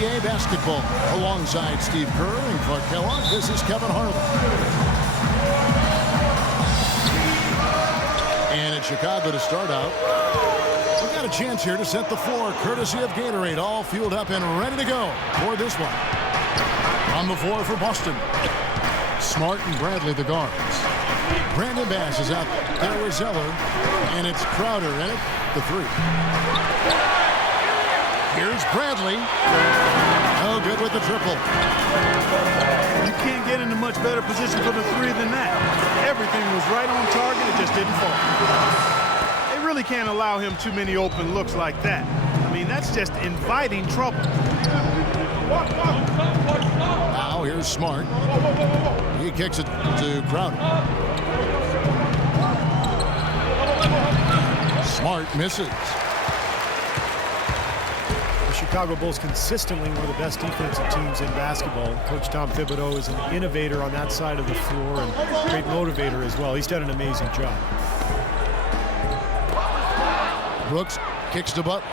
NBA basketball. Alongside Steve Kerr and Clark Kellogg, this is Kevin Harlan. And in Chicago to start out, we got a chance here to set the floor, courtesy of Gatorade, all fueled up and ready to go for this one. On the floor for Boston, Smart and Bradley, the guards. Brandon Bass is out there with Zeller, and it's Crowder in it, the three. Here's Bradley. Oh, good with the triple. You can't get in a much better position for the three than that. Everything was right on target. It just didn't fall. They really can't allow him too many open looks like that. I mean, that's just inviting trouble. Now here's Smart. He kicks it to Crowder. Smart misses. The Chicago Bulls consistently one of the best defensive teams in basketball. Coach Tom Thibodeau is an innovator on that side of the floor and great motivator as well. He's done an amazing job. Brooks kicks to Butler.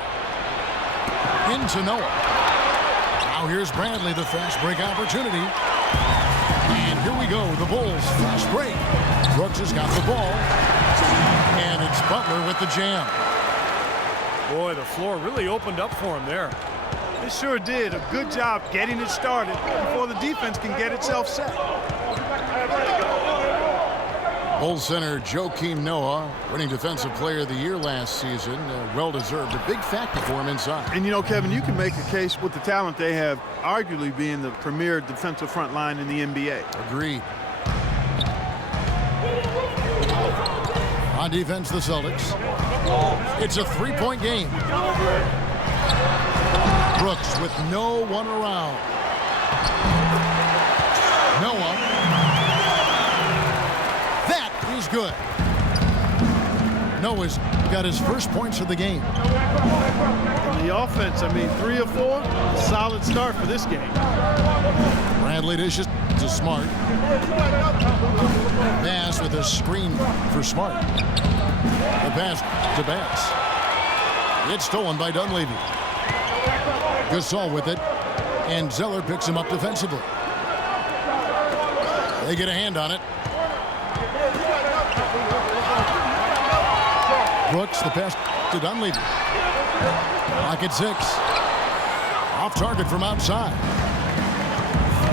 Into Noah. Now here's Bradley, the fast break opportunity. And here we go, the Bulls fast break. Brooks has got the ball. And it's Butler with the jam. Boy, the floor really opened up for him there. It sure did. A good job getting it started before the defense can get itself set. Bulls center Joakim Noah, winning Defensive Player of the Year last season. Well-deserved. A big factor for him inside. And, you know, Kevin, you can make a case with the talent they have, arguably being the premier defensive front line in the NBA. Agreed. On defense, the Celtics. It's a three-point game. Brooks with no one around. Noah. That is good. Noah's got his first points of the game. And the offense, I mean, 3 or 4, a solid start for this game. Bradley dishes to Smart. Bass with a screen for Smart. The pass to Bass. It's stolen by Dunleavy. Gasol with it, and Zeller picks him up defensively. They get a hand on it. Brooks, the pass to Dunleavy. Clock at 6. Off target from outside.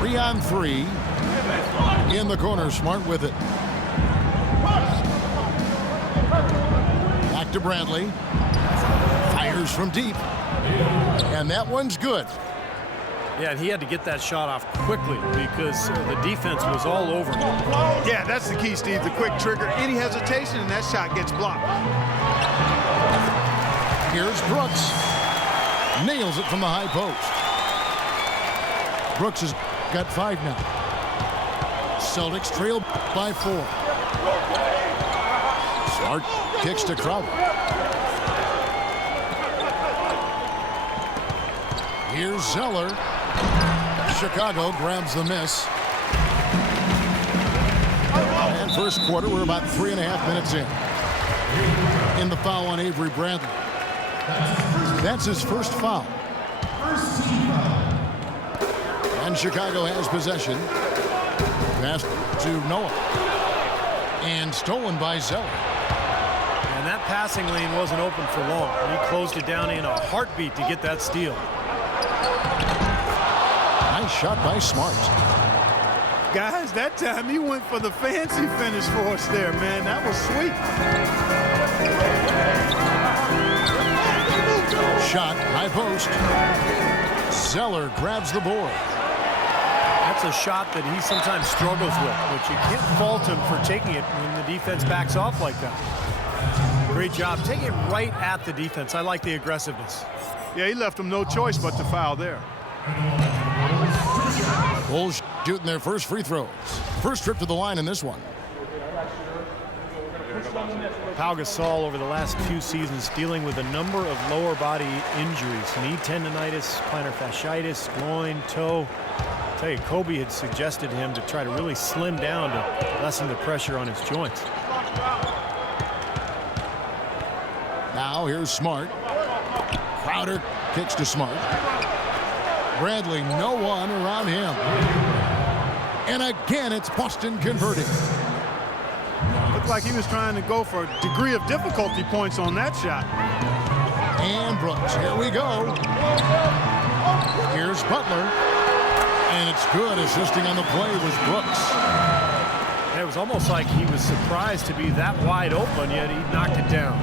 3-on-3. In the corner, Smart with it. Back to Bradley. Fires from deep. And that one's good. Yeah, and he had to get that shot off quickly because the defense was all over him. Yeah, that's the key, Steve. The quick trigger. Any hesitation, and that shot gets blocked. Here's Brooks. Nails it from the high post. Brooks has got 5 now. Celtics trail by 4. Smart kicks to Crowder. Here's Zeller. Chicago grabs the miss. And first quarter, we're about 3.5 minutes in the foul on Avery Bradley. That's his first foul. And Chicago has possession. Pass to Noah. And stolen by Zeller. And that passing lane wasn't open for long. He closed it down in a heartbeat to get that steal. Nice shot by Smart. Guys, that time he went for the fancy finish for us there, man. That was sweet. Shot, high post. Zeller grabs the board. That's a shot that he sometimes struggles with, but you can't fault him for taking it when the defense backs off like that. Great job. Take it right at the defense. I like the aggressiveness. Yeah, he left him no choice but to foul there. Bulls shooting their first free throws. First trip to the line in this one. Pau Gasol over the last few seasons dealing with a number of lower body injuries. Knee tendonitis, plantar fasciitis, groin, toe. I'll tell you, Kobe had suggested him to try to really slim down to lessen the pressure on his joints. Now here's Smart. Crowder kicks to Smart. Bradley, no one around him. And again, it's Boston converting. Looked like he was trying to go for a degree of difficulty points on that shot. And Brooks, here we go. Here's Butler. And it's good. Assisting on the play was Brooks. It was almost like he was surprised to be that wide open, yet he knocked it down.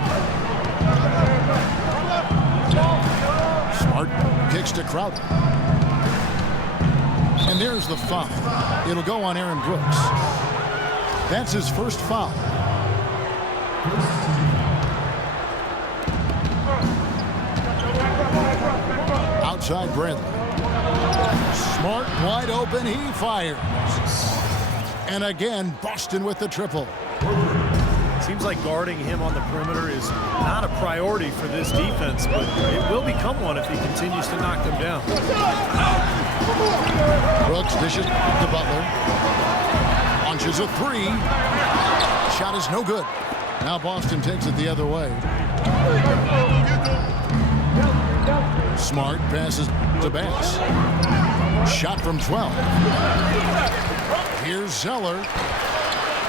Smart kicks to Crowder. And there's the foul. It'll go on Aaron Brooks. That's his first foul. Outside Bradley. Smart, wide open, he fires. And again, Boston with the triple. Seems like guarding him on the perimeter is not a priority for this defense, but it will become one if he continues to knock them down. Brooks dishes to Butler. Launches a three. Shot is no good. Now Boston takes it the other way. Smart passes to Bass. Shot from 12. Here's Zeller.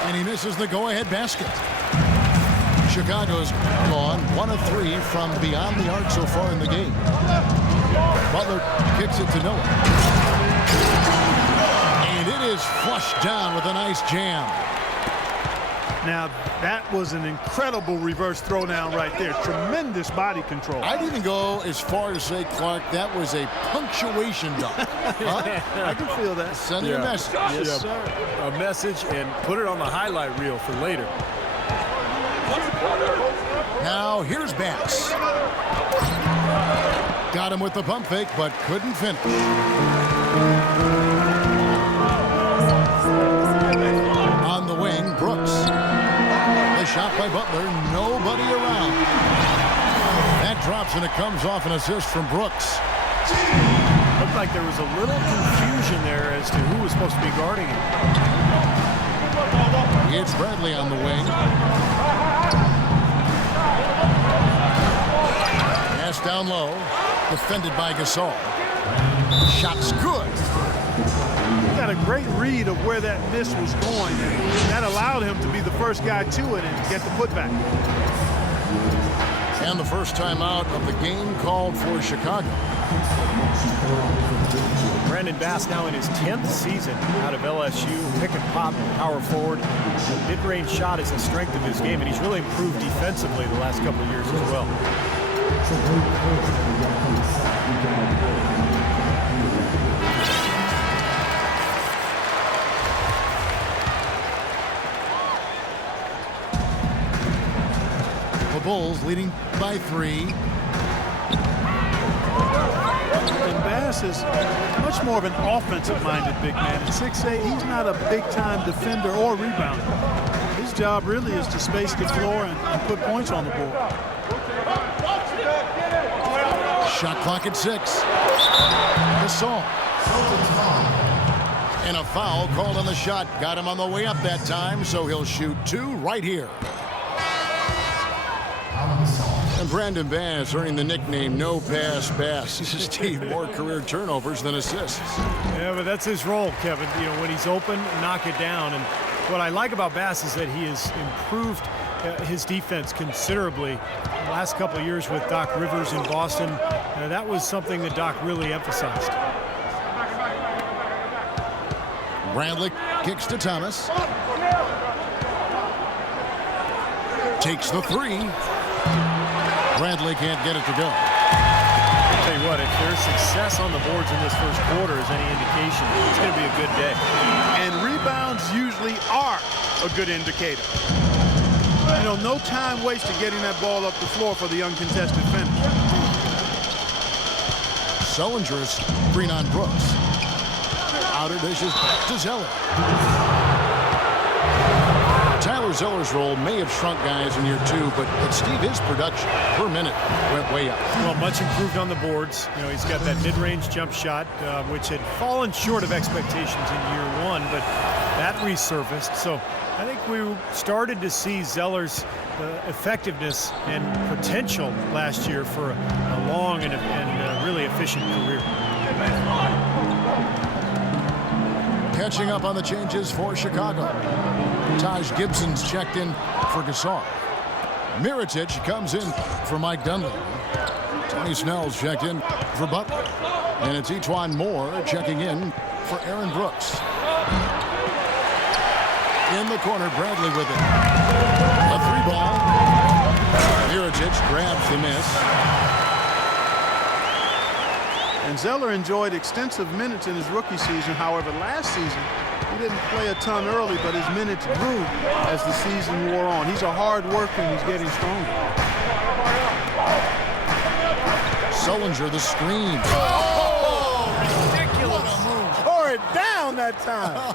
And he misses the go-ahead basket. Chicago's gone 1 of 3 from beyond the arc so far in the game. Butler kicks it to Noah. And it is flushed down with a nice jam. Now, that was an incredible reverse throwdown right there. Tremendous body control. I'd even go as far to say, Clark, that was a punctuation dunk. Huh? I can feel that. Send a message. Yes, sir. A message and put it on the highlight reel for later. Now here's Bass. Got him with the pump fake, but couldn't finish. On the wing, Brooks. The shot by Butler, nobody around. That drops and it comes off an assist from Brooks. Looked like there was a little confusion there as to who was supposed to be guarding him. It's Bradley on the wing. Pass down low. Defended by Gasol. Shot's good. He got a great read of where that miss was going, and that allowed him to be the first guy to it and get the putback. And the first time out of the game called for Chicago. Brandon Bass now in his 10th season out of LSU, pick and pop, power forward. The mid-range shot is the strength of his game, and he's really improved defensively the last couple of years as well. The Bulls leading by 3. And Bass is much more of an offensive-minded big man. At 6'8", he's not a big-time defender or rebounder. His job really is to space the floor and put points on the board. Shot clock at 6. Gasol. And a foul called on the shot. Got him on the way up that time, so he'll shoot 2 right here. And Brandon Bass earning the nickname No Pass Bass. Steve, more career turnovers than assists. Yeah, but that's his role, Kevin. You know, when he's open, knock it down. And what I like about Bass is that he has improved his defense considerably. The last couple of years with Doc Rivers in Boston, that was something that Doc really emphasized. Bradley kicks to Thomas. Takes the 3. Bradley can't get it to go. I'll tell you what, if there's success on the boards in this first quarter is any indication, it's going to be a good day. And rebounds usually are a good indicator. You know, no time wasted getting that ball up the floor for the uncontested finish. Sullinger's green on Brooks. Outer dishes to Zeller. Tyler Zeller's role may have shrunk guys in year 2, but Steve, his production per minute went way up. Well, much improved on the boards. You know, he's got that mid-range jump shot, which had fallen short of expectations in year 1, but that resurfaced. So I think we started to see Zeller's effectiveness and potential last year for a long and really efficient career. Catching up on the changes for Chicago. Taj Gibson's checked in for Gasol. Mirotic comes in for Mike Dunleavy. Tony Snell's checked in for Butler. And it's E'Twaun Moore checking in for Aaron Brooks. In the corner, Bradley with it. A 3-ball. Mirotic grabs the miss. And Zeller enjoyed extensive minutes in his rookie season. However, last season, he didn't play a ton early, but his minutes grew as the season wore on. He's a hard worker, and he's getting stronger. Sullinger, the screen. Oh, ridiculous. Tore it down that time.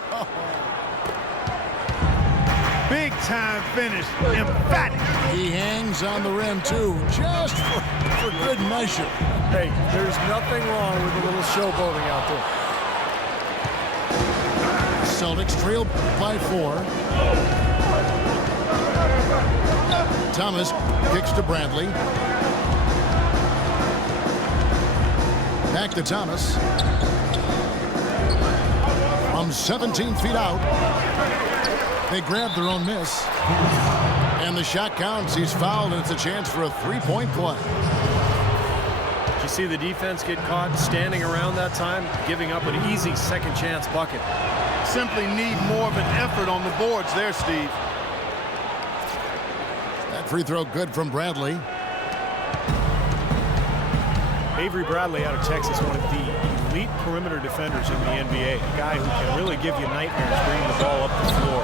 Big time finish, emphatic. He hangs on the rim, too, just for good measure. Hey, there's nothing wrong with a little showboating out there. Celtics trail by 4. Thomas kicks to Bradley. Back to Thomas. From 17 feet out. They grab their own miss. And the shot counts. He's fouled, and it's a chance for a 3-point play. Did you see the defense get caught standing around that time, giving up an easy second chance bucket? Simply need more of an effort on the boards there, Steve. That free throw good from Bradley. Avery Bradley out of Texas, one of the elite perimeter defenders in the NBA. A guy who can really give you nightmares bringing the ball up the floor.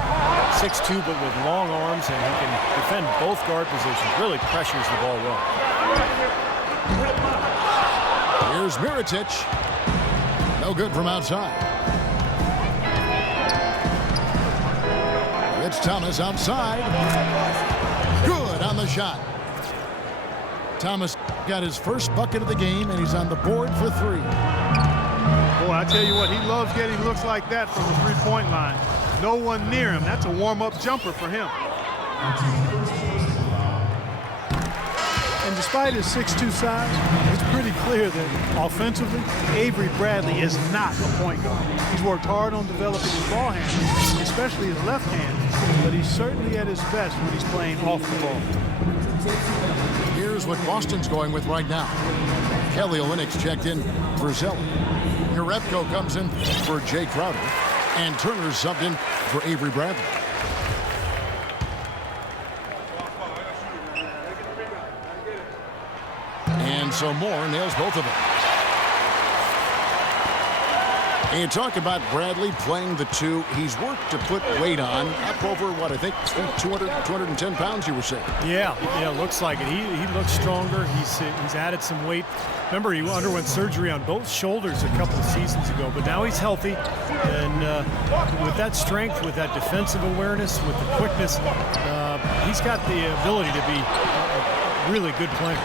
6'2", but with long arms, and he can defend both guard positions. Really pressures the ball well. Here's Mirotic. No good from outside. It's Thomas outside. Good on the shot. Thomas got his first bucket of the game, and he's on the board for 3. Boy, I tell you what, he loves getting looks like that from the three-point line. No one near him. That's a warm-up jumper for him. And despite his 6'2" size, it's pretty clear that offensively, Avery Bradley is not a point guard. He's worked hard on developing his ball handling, especially his left hand, but he's certainly at his best when he's playing off the ball. Here's what Boston's going with right now. Kelly Olynyk's checked in for Zeller. Jerebko comes in for Jay Crowder. And Turner's subbed in for Avery Bradley. And so Moore nails both of them. And you talk about Bradley playing the 2. He's worked to put weight on, up over, what, I think 200, 210 pounds, you were saying. Yeah, looks like it. He looks stronger. He's added some weight. Remember, he underwent surgery on both shoulders a couple of seasons ago, but now he's healthy. And with that strength, with that defensive awareness, with the quickness, he's got the ability to be a really good player.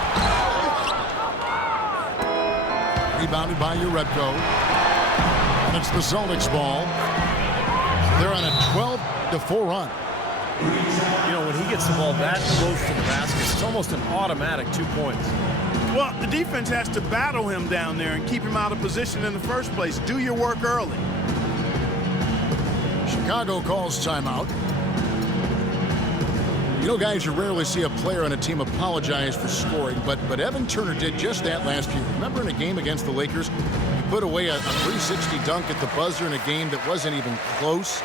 Rebounded by Jerebko. And it's the Celtics ball. They're on a 12-4 run. You know, when he gets the ball that close to the basket, it's almost an automatic 2 points. Well, the defense has to battle him down there and keep him out of position in the first place. Do your work early. Chicago calls timeout. You know, guys, you rarely see a player on a team apologize for scoring, but Evan Turner did just that last year. Remember in a game against the Lakers, he put away a 360 dunk at the buzzer in a game that wasn't even close,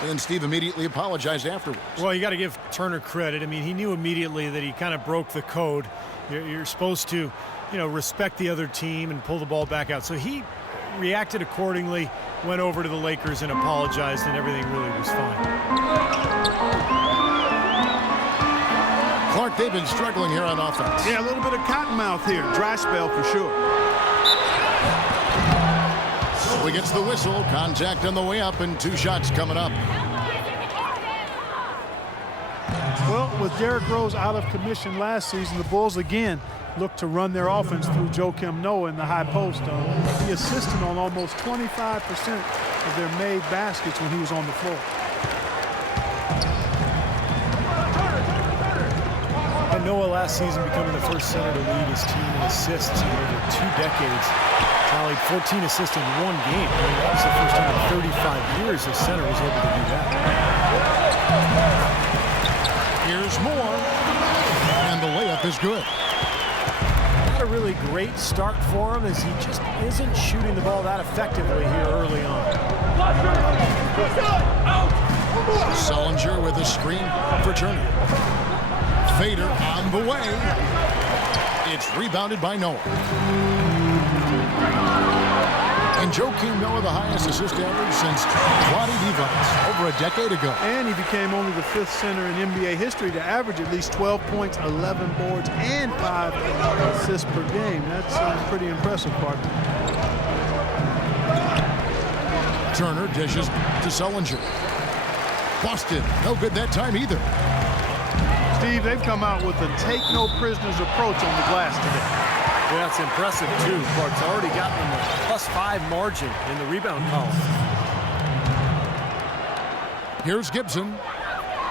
and then Steve immediately apologized afterwards. Well, you got to give Turner credit. I mean, he knew immediately that he kind of broke the code. You're supposed to, respect the other team and pull the ball back out. So he reacted accordingly, went over to the Lakers and apologized, and everything really was fine. Clark, they've been struggling here on offense. Yeah, a little bit of cottonmouth here. Dry spell for sure. So he gets the whistle. Contact on the way up, and 2 shots coming up. Well, with Derrick Rose out of commission last season, the Bulls again look to run their offense through Joakim Noah in the high post. He assisted on almost 25% of their made baskets when he was on the floor. And Noah last season becoming the first center to lead his team in assists in over 2 decades. tallied 14 assists in one game. I mean, that was the first time in 35 years a center was able to do that. Here's Moore, and the layup is good. Not a really great start for him, as he just isn't shooting the ball that effectively here early on. Sullinger with a screen for Turner. Fader on the way. It's rebounded by Noah. And Joakim Noah, the highest assist average since Vlade Divac over a decade ago. And he became only the 5th center in NBA history to average at least 12 points, 11 boards, and 5 assists per game. That's pretty impressive, partner. Turner dishes to Sullinger. Boston, no good that time either. Steve, they've come out with a take-no-prisoners approach on the glass today. Yeah, that's impressive, too. Clark's already gotten them a +5 margin in the rebound column. Here's Gibson.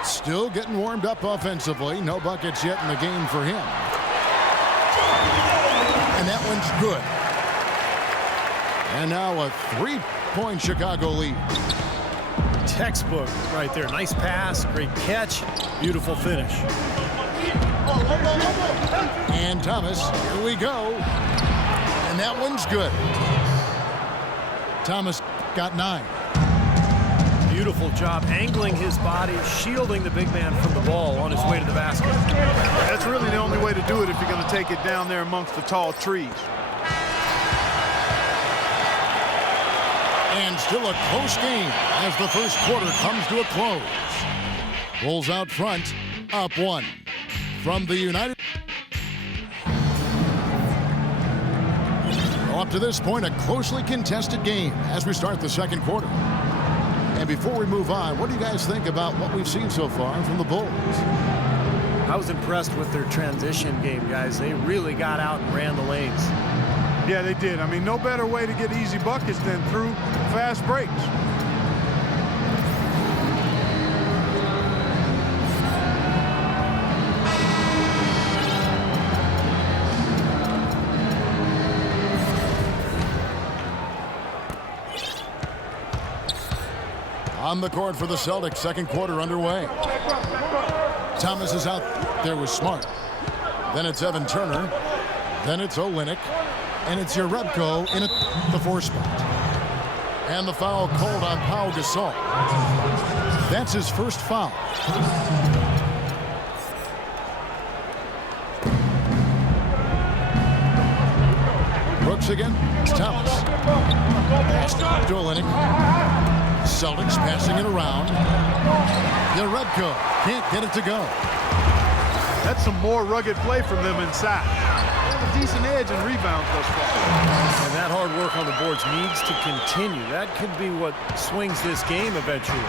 Still getting warmed up offensively. No buckets yet in the game for him. And that one's good. And now a 3-point Chicago lead. Textbook right there. Nice pass, great catch, beautiful finish. And Thomas, here we go. And that one's good. Thomas got 9. Beautiful job angling his body, shielding the big man from the ball on his way to the basket. That's really the only way to do it if you're going to take it down there amongst the tall trees. And still a close game as the first quarter comes to a close. Bulls out front, up 1. From the United. Well, up to this point, a closely contested game as we start the second quarter. And before we move on, what do you guys think about what we've seen so far from the Bulls? I was impressed with their transition game, guys. They really got out and ran the lanes. Yeah, they did. I mean, no better way to get easy buckets than through fast breaks. On the court for the Celtics, second quarter underway. Thomas is out there with Smart. Then it's Evan Turner. Then it's Olynyk. And it's Jerebko in the 4 spot. And the foul called on Pau Gasol. That's his first foul. Brooks again. It's Thomas. To Olynyk. Celtics passing it around. Jerebko can't get it to go. That's some more rugged play from them inside. They have a decent edge and rebounds thus far. And that hard work on the boards needs to continue. That could be what swings this game eventually.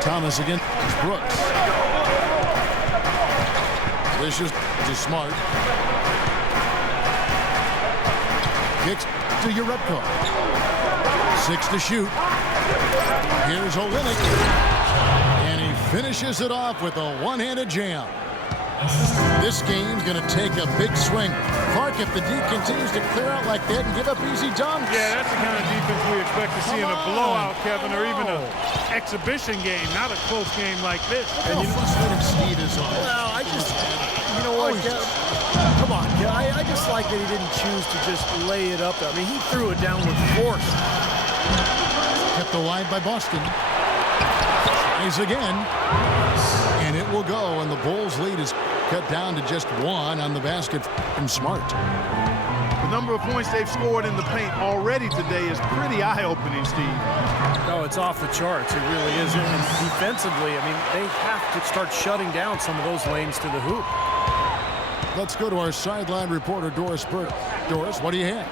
Thomas again. It's Brooks. This is Smart. Kicks to Jerebko. 6 to shoot. Here's Olynyk. And he finishes it off with a one-handed jam. This game's going to take a big swing. Clark, if the D continues to clear out like that and give up easy dunks. Yeah, that's the kind of defense we expect to see in a blowout, Kevin, or even an exhibition game, not a close game like this. And you know how frustrated Steve is on. Well, I just, you know what, come on, I just like that he didn't choose to just lay it up. I mean, he threw it down with force. Kept alive by Boston. Tries again. And it will go, and the Bulls' lead is cut down to just 1 on the basket from Smart. The number of points they've scored in the paint already today is pretty eye-opening, Steve. Oh, it's off the charts. It really is. And defensively, I mean, they have to start shutting down some of those lanes to the hoop. Let's go to our sideline reporter, Doris Burke. Doris, what do you have?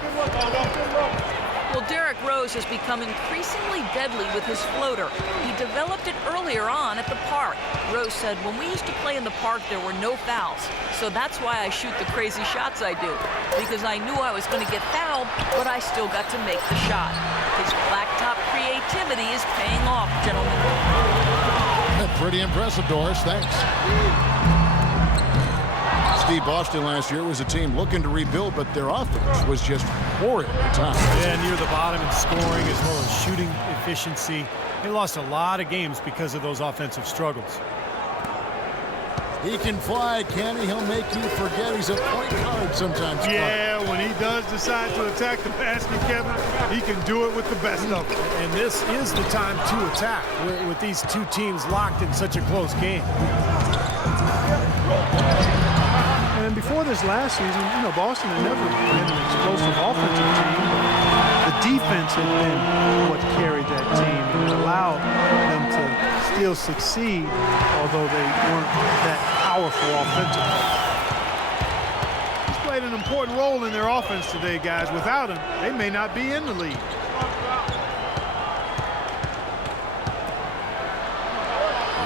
Well, Derrick Rose has become increasingly deadly with his floater. He developed it earlier on at the park. Rose said, when we used to play in the park, there were no fouls. So that's why I shoot the crazy shots I do. Because I knew I was going to get fouled, but I still got to make the shot. His blacktop creativity is paying off, gentlemen. Pretty impressive, Doris. Thanks. Steve, Boston last year was a team looking to rebuild, but their offense was just horrid at times. Yeah, near the bottom in scoring as well as shooting efficiency. They lost a lot of games because of those offensive struggles. He can fly, can he? He'll make you forget he's a point guard sometimes. Yeah, when he does decide to attack the basket, Kevin, he can do it with the best of them. And this is the time to attack with these two teams locked in such a close game. And before this last season, Boston had never been an explosive offensive team. The defense had been what carried that team and allowed them to still succeed, although they weren't that powerful offensively. He's played an important role in their offense today, guys. Without him, they may not be in the league.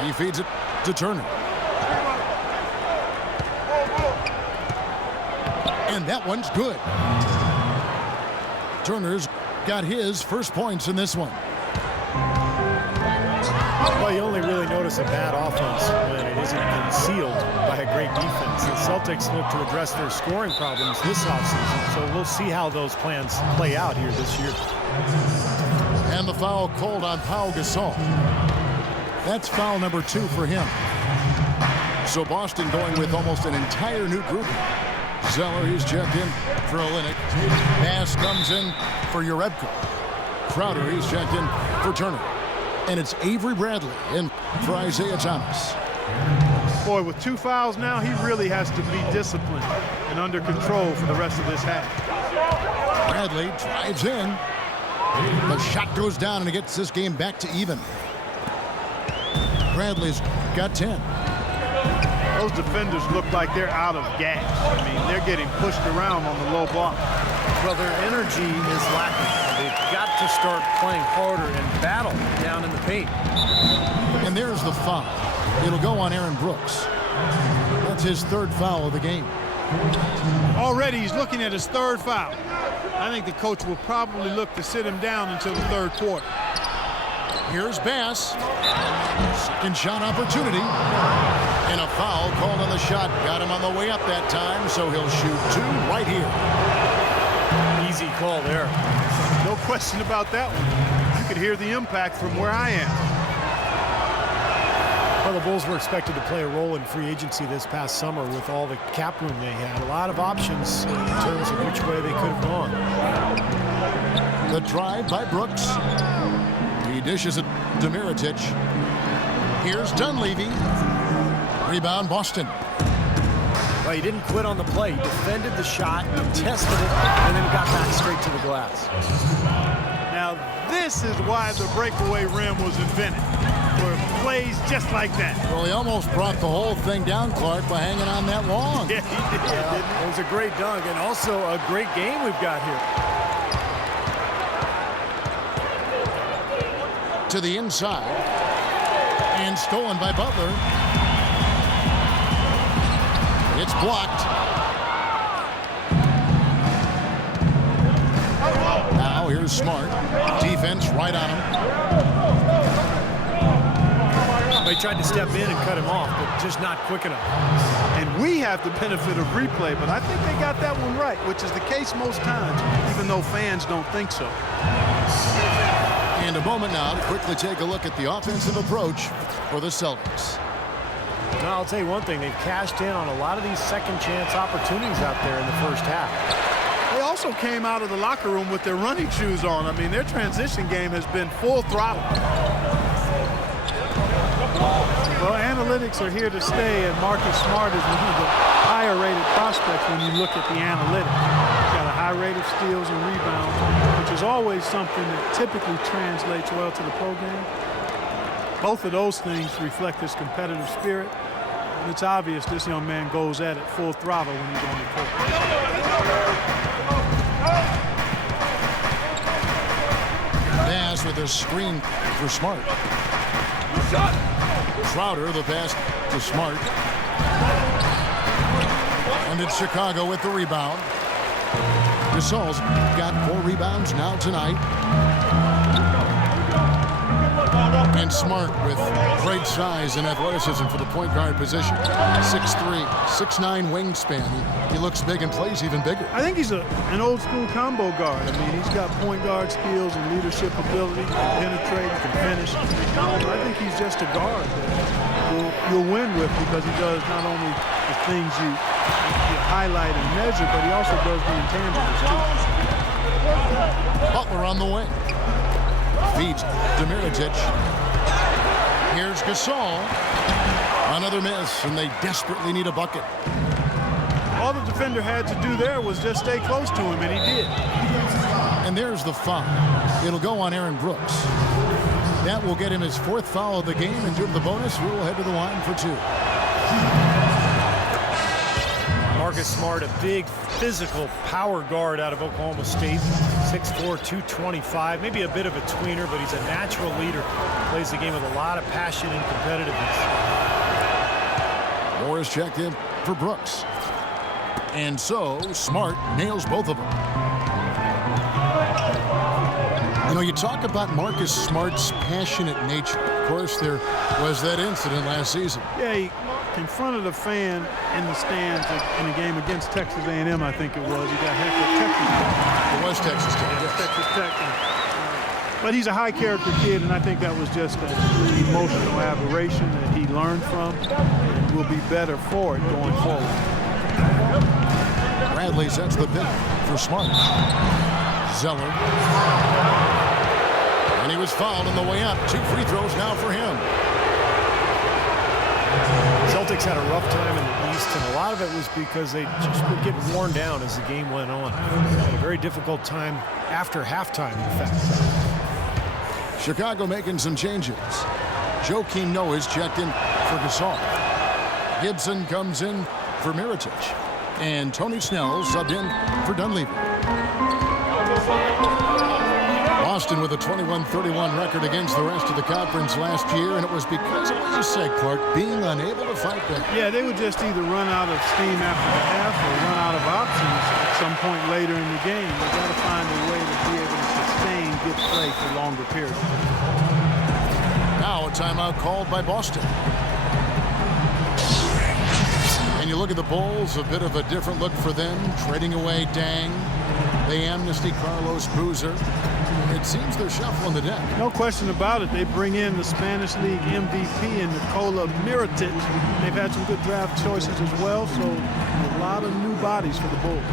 He feeds it to Turner. And that one's good. Turner's got his first points in this one. Well, you only really notice a bad offense when it isn't concealed by a great defense. The Celtics look to address their scoring problems this offseason, so we'll see how those plans play out here this year. And the foul called on Pau Gasol. That's foul number 2 for him. So Boston going with almost an entire new group. Zeller, he's checked in for Olynyk. Pass comes in for Jerebko. Crowder, he's checked in for Turner. And it's Avery Bradley in for Isaiah Thomas. Boy, with 2 fouls now, he really has to be disciplined and under control for the rest of this half. Bradley drives in. The shot goes down and it gets this game back to even. Bradley's got 10. Those defenders look like they're out of gas. I mean, they're getting pushed around on the low block. Well, their energy is lacking. They've got to start playing harder and battle down in the paint. And there's the foul. It'll go on Aaron Brooks. That's his 3rd foul of the game. Already he's looking at his 3rd foul. I think the coach will probably look to sit him down until the 3rd quarter. Here's Bass. Second shot opportunity. And a foul called on the shot. Got him on the way up that time, so he'll shoot 2 right here. Easy call there. No question about that one. You could hear the impact from where I am. Well, the Bulls were expected to play a role in free agency this past summer with all the cap room they had. A lot of options in terms of which way they could have gone. The drive by Brooks. He dishes it to Mirotic. Here's Dunleavy. Rebound Boston. Well, he didn't quit on the play. He defended the shot, he tested it, and then got back straight to the glass. Now, this is why the breakaway rim was invented. For plays just like that. Well, he almost brought the whole thing down, Clark, by hanging on that long. Yeah, he did, didn't he? It was a great dunk and also a great game we've got here. To the inside. And stolen by Butler. It's blocked. Now here's Smart. Defense right on him. They tried to step in and cut him off, but just not quick enough. And we have the benefit of replay, but I think they got that one right, which is the case most times, even though fans don't think so. And a moment now to quickly take a look at the offensive approach for the Celtics. Now, I'll tell you one thing. They've cashed in on a lot of these second chance opportunities out there in the first half. They also came out of the locker room with their running shoes on. I mean, their transition game has been full throttle. Well, analytics are here to stay, and Marcus Smart is one of the higher-rated prospects when you look at the analytics. He's got a high rate of steals and rebounds, which is always something that typically translates well to the pro game. Both of those things reflect his competitive spirit, and it's obvious this young man goes at it full throttle when he's on the court. Bass with a screen for Smart. Crowder, the pass to Smart. And it's Chicago with the rebound. Gasol's got 4 rebounds now tonight. And Smart with great size and athleticism for the point guard position. 6'3", 6'9" wingspan. He looks big and plays even bigger. I think he's an old school combo guard. I mean, he's got point guard skills and leadership ability. He can penetrate, he can finish. I think he's just a guard that you'll win with because he does not only the things you highlight and measure, but he also does the intangibles too. Butler on the wing. Feeds Demirovic. Here's Gasol. Another miss, and they desperately need a bucket. All the defender had to do there was just stay close to him, and he did. And there's the foul. It'll go on Aaron Brooks. That will get him his 4th foul of the game, and due to the bonus, we'll head to the line for 2. Marcus Smart, a big physical power guard out of Oklahoma State. 6'4", 225, maybe a bit of a tweener, but he's a natural leader. Plays the game with a lot of passion and competitiveness. Morris checked in for Brooks. And so Smart nails both of them. You know, you talk about Marcus Smart's passionate nature. Of course, there was that incident last season. Yeah, he confronted a fan in the stands in a game against Texas A&M, I think it was. He got heckled. It was Texas Tech. Yes. Texas Tech. But he's a high-character kid, and I think that was just an emotional aberration that he learned from and will be better for it going forward. Bradley sets the pick for Smart. Zeller. And he was fouled on the way up. 2 free throws now for him. Celtics had a rough time in the East, and a lot of it was because they just would get worn down as the game went on. Had a very difficult time after halftime, in fact. Chicago making some changes. Joakim Noah is checked in for Gasol. Gibson comes in for Mirotic. And Tony Snell subbed in for Dunleavy. Boston with a 21-31 record against the rest of the conference last year, and it was because of what you said, Clark, being unable to fight back. Yeah, they would just either run out of steam after the half or run out of options at some point later in the game. They've got to find a way to be able to sustain good play for longer periods. Now a timeout called by Boston. And you look at the Bulls, a bit of a different look for them, trading away Dang. They amnesty Carlos Boozer. It seems they're shuffling the deck. No question about it. They bring in the Spanish League MVP and Nikola Mirotic. They've had some good draft choices as well, so a lot of new bodies for the Bulls.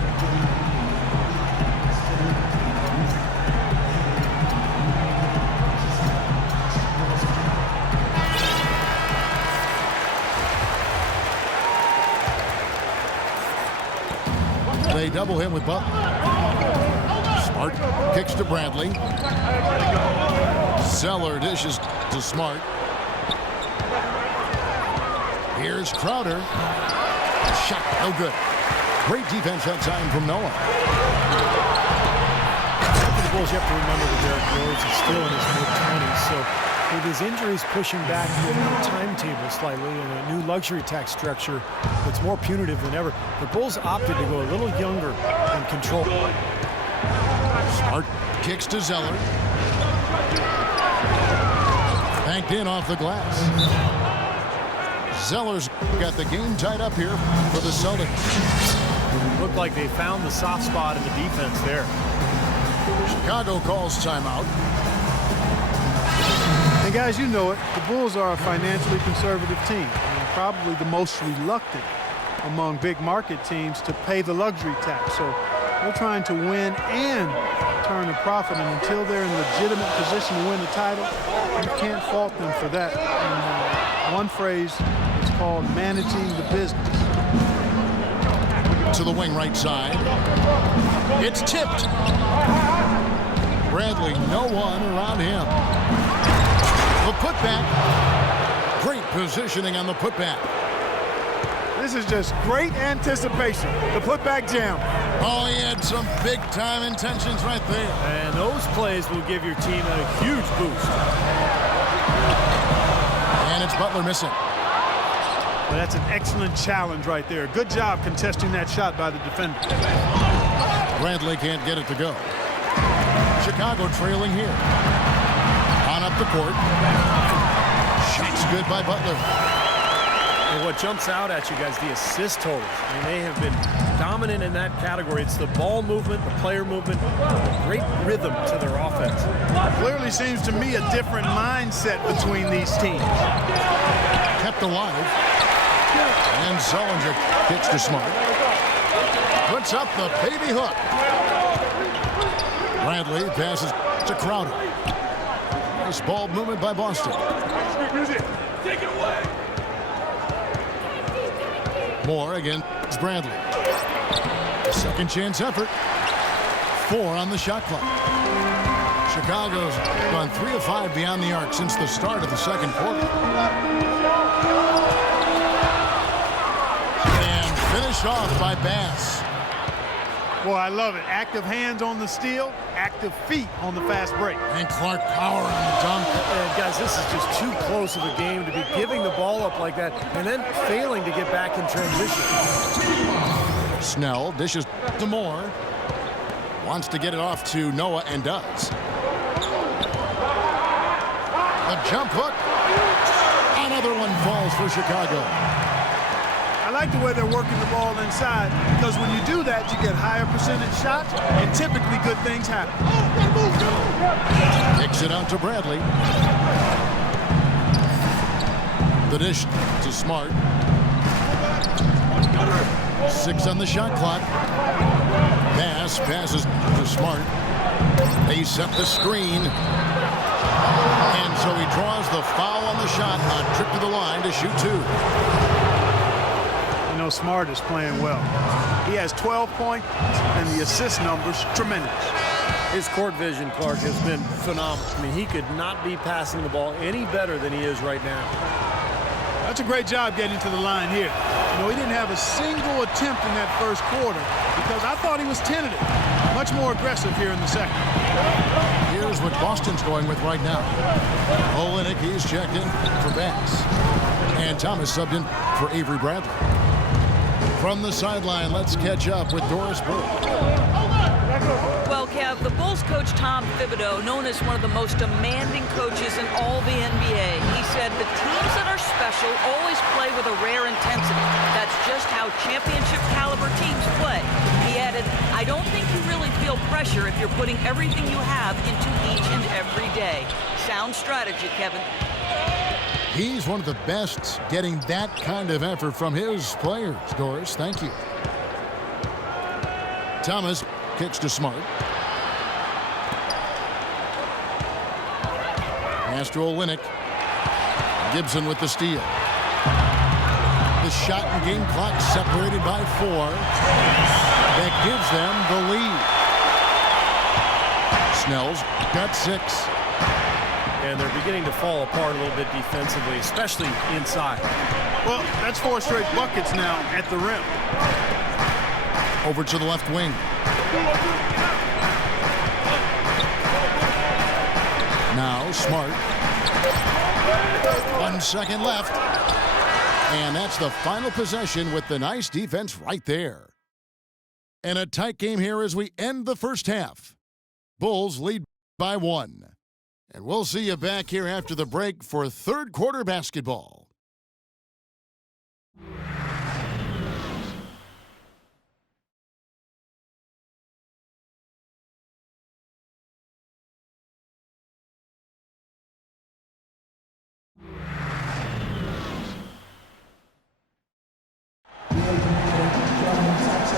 They double him with Butler. Smart kicks to Bradley. Zeller dishes to Smart. Here's Crowder. Shot, no good. Great defense that time from Noah. For the Bulls, you have to remember that Derrick Rose is still in his mid-20s, so with his injuries pushing back the timetable slightly and a new luxury tax structure that's more punitive than ever, the Bulls opted to go a little younger and control. Smart kicks to Zeller. Banked in off the glass. Zeller's got the game tied up here for the Celtics. Looked like they found the soft spot in the defense there. Chicago calls timeout. And guys, you know it, the Bulls are a financially conservative team, and probably the most reluctant among big market teams to pay the luxury tax. So they're trying to win and turn a profit, and until they're in legitimate position to win the title, you can't fault them for that. And one phrase, it's called managing the business. To the wing right side. It's tipped. Bradley, no one around him. The putback. Great positioning on the putback. This is just great anticipation. The putback jam. Oh, he had some big-time intentions right there. And those plays will give your team a huge boost. And it's Butler missing. Well, that's an excellent challenge right there. Good job contesting that shot by the defender. Bradley can't get it to go. Chicago trailing here. On up the court. good by Butler. And what jumps out at you guys, the assist totals. I mean, they have been dominant in that category. It's the ball movement, the player movement, great rhythm to their offense. Clearly seems to me a different mindset between these teams. Kept alive. And Sullinger kicks to Smart. Puts up the baby hook. Bradley passes to Crowder. Nice ball movement by Boston. Take it away. Moore against Bradley. Second chance effort. 4 on the shot clock. Chicago's gone 3 of 5 beyond the arc since the start of the second quarter. And finished off by Bass. Boy, I love it. Active hands on the steal, active feet on the fast break. And Clark power on the dunk. And guys, this is just too close of a game to be giving the ball up like that and then failing to get back in transition. Snell dishes to Moore. Wants to get it off to Noah and does. A jump hook. Another one falls for Chicago. I like the way they're working the ball inside because when you do that, you get higher percentage shots and typically good things happen. Kicks it out to Bradley. The dish to Smart. 6 on the shot clock. Bass passes to Smart. They set the screen. And so he draws the foul on the shot. A trip to the line to shoot 2. You know, Smart is playing well. He has 12 points, and the assist numbers tremendous. His court vision, Clark, has been phenomenal. I mean, he could not be passing the ball any better than he is right now. That's a great job getting to the line here. You know, he didn't have a single attempt in that first quarter because I thought he was tentative. Much more aggressive here in the second. Here's what Boston's going with right now. Olynyk, he's checked in for Bass. And Thomas subbed in for Avery Bradley. From the sideline, let's catch up with Doris Burke. Well, Kev, the Bulls coach Tom Thibodeau, known as one of the most demanding coaches in all the NBA, he said the teams that are special always play with a rare intensity. That's just how championship caliber teams play. He added, I don't think you really feel pressure if you're putting everything you have into each and every day. Sound strategy, Kevin. He's one of the best getting that kind of effort from his players. Doris, thank you. Thomas kicks to Smart. Pass to Olynyk. Gibson with the steal. The shot and game clock separated by 4. That gives them the lead. Snell's got 6. And they're beginning to fall apart a little bit defensively, especially inside. Well, that's 4 straight buckets now at the rim. Over to the left wing. Now Smart. 1 second left. And that's the final possession with the nice defense right there. And a tight game here as we end the first half. Bulls lead by 1. And we'll see you back here after the break for third quarter basketball.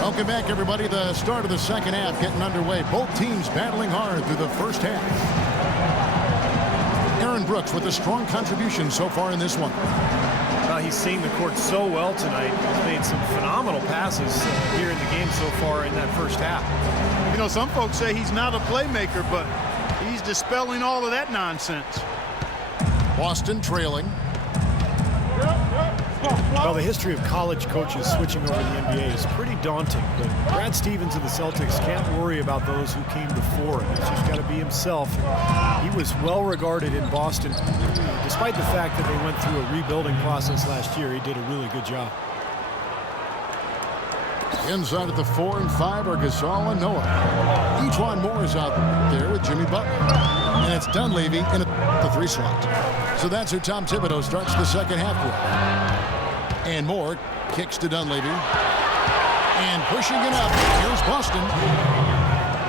Welcome back, everybody. The start of the second half getting underway. Both teams battling hard through the first half. Aaron Brooks with a strong contribution so far in this one. Well, he's seeing the court so well tonight. He's made some phenomenal passes here in the game so far in that first half. You know, some folks say he's not a playmaker, but he's dispelling all of that nonsense. Boston trailing. Well, the history of college coaches switching over to the NBA is pretty daunting, but Brad Stevens of the Celtics can't worry about those who came before him. He's just got to be himself. He was well regarded in Boston. Despite the fact that they went through a rebuilding process last year, he did a really good job. Inside at the 4 and 5 are Gasol and Noah. Each one more is out there with Jimmy Butler. And it's Dunleavy in the 3 slot. So that's who Tom Thibodeau starts the second half with. And Moore kicks to Dunleavy. And pushing it up, here's Boston.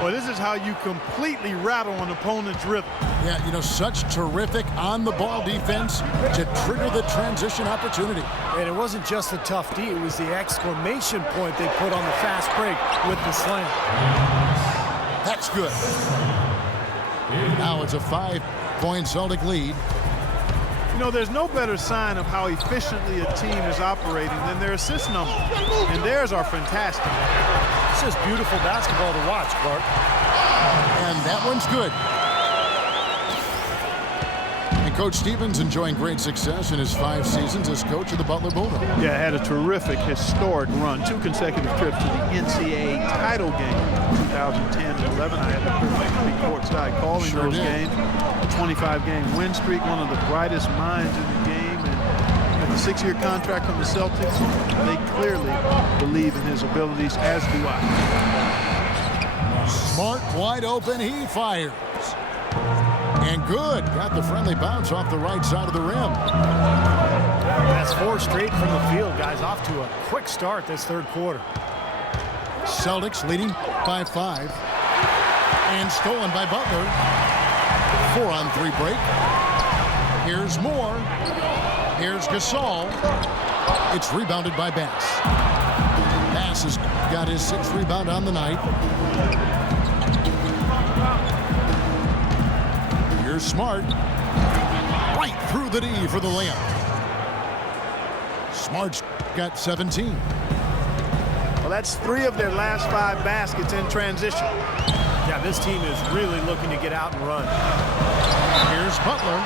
Well, this is how you completely rattle an opponent's rhythm. Yeah, you know, such terrific on-the-ball defense to trigger the transition opportunity. And it wasn't just the tough D, it was the exclamation point they put on the fast break with the slam. That's good. Now it's a 5-point Celtic lead. You know, there's no better sign of how efficiently a team is operating than their assist number. And theirs are fantastic. It's just beautiful basketball to watch, Clark. And that one's good. And Coach Stevens enjoying great success in his 5 seasons as coach of the Butler Bulldogs. Yeah, had a terrific, historic run. 2 consecutive trips to the NCAA title game in 2010 and 11. I had the privilege to be courtside calling those games. A 25-game win streak, one of the brightest minds in the game. And with the 6-year contract from the Celtics, they clearly believe in his abilities, as do I. Smart, wide open, he fires. And good. Got the friendly bounce off the right side of the rim. That's 4 straight from the field, guys. Off to a quick start this third quarter. Celtics leading by 5. And stolen by Butler. 4-on-3 break. Here's Moore. Here's Gasol. It's rebounded by Bass. Bass has got his 6th rebound on the night. Here's Smart. Right through the D for the layup. Smart's got 17. Well, that's 3 of their last 5 baskets in transition. Yeah, this team is really looking to get out and run. Here's Butler.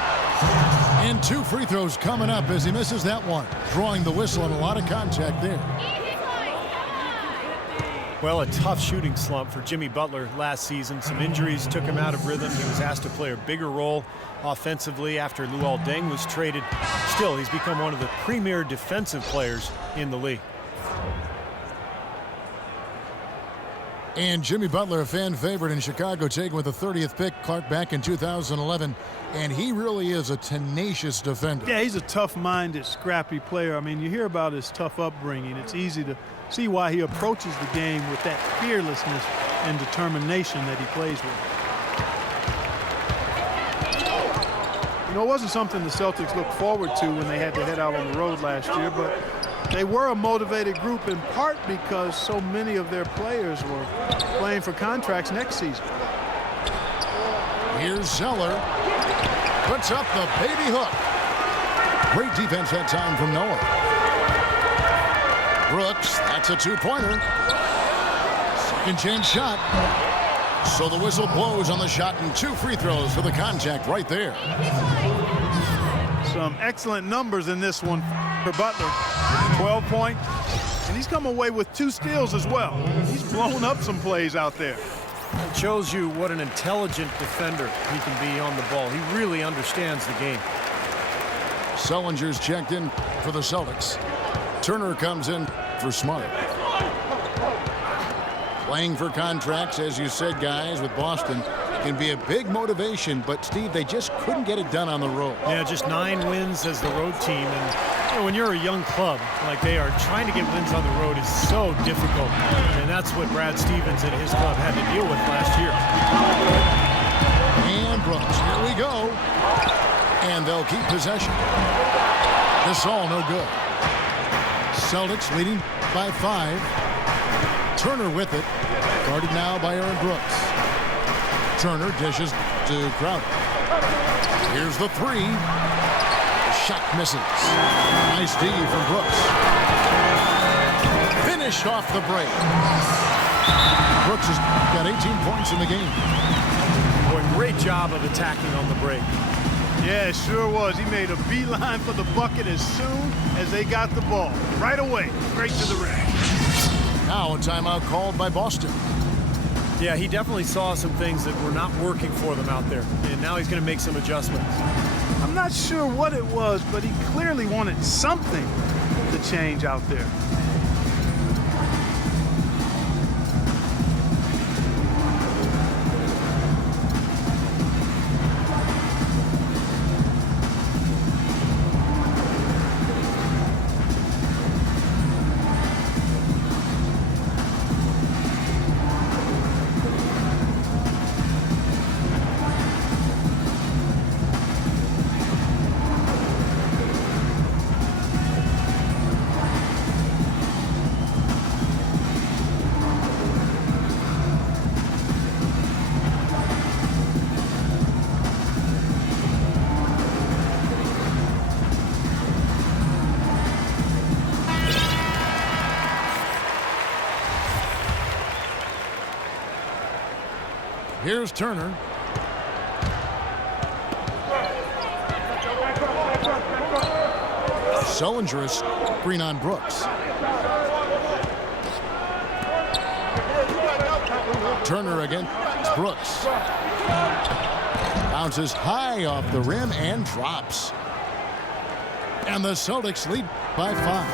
And 2 free throws coming up as he misses that one. Drawing the whistle and a lot of contact there. Well, a tough shooting slump for Jimmy Butler last season. Some injuries took him out of rhythm. He was asked to play a bigger role offensively after Luol Deng was traded. Still, he's become one of the premier defensive players in the league. And Jimmy Butler, a fan favorite in Chicago, taken with the 30th pick, Clark, back in 2011. And he really is a tenacious defender. Yeah, he's a tough-minded, scrappy player. I mean, you hear about his tough upbringing. It's easy to see why he approaches the game with that fearlessness and determination that he plays with. You know, it wasn't something the Celtics looked forward to when they had to head out on the road last year, but they were a motivated group in part because so many of their players were playing for contracts next season. Here's Zeller. Puts up the baby hook. Great defense that time from Noah. Brooks, that's a 2-pointer. Second chance shot. So the whistle blows on the shot and 2 free throws for the contact right there. Some excellent numbers in this one for Butler. 12 points, and he's come away with 2 steals as well. He's blown up some plays out there. It shows you what an intelligent defender he can be on the ball. He really understands the game. Sellinger's checked in for the Celtics. Turner comes in for Smart. Playing for contracts, as you said, guys, with Boston can be a big motivation, but Steve, they just couldn't get it done on the road. Yeah, just 9 wins as the road team. And you know, when you're a young club like they are, trying to get wins on the road is so difficult. And that's what Brad Stevens and his club had to deal with last year. And Brooks, here we go. And they'll keep possession. Gasol, no good. Celtics leading by 5. Turner with it. Guarded now by Aaron Brooks. Turner dishes to Crowder. Here's the 3. The shot misses. Nice D from Brooks. Finished off the break. Brooks has got 18 points in the game. Boy, great job of attacking on the break. Yeah, it sure was. He made a beeline for the bucket as soon as they got the ball. Right away, straight to the rim. Now a timeout called by Boston. Yeah, he definitely saw some things that were not working for them out there, and now he's going to make some adjustments. I'm not sure what it was, but he clearly wanted something to change out there. Here's Turner. Sullinger is screen on Brooks. Turner against Brooks. Bounces high off the rim and drops. And the Celtics lead by 5.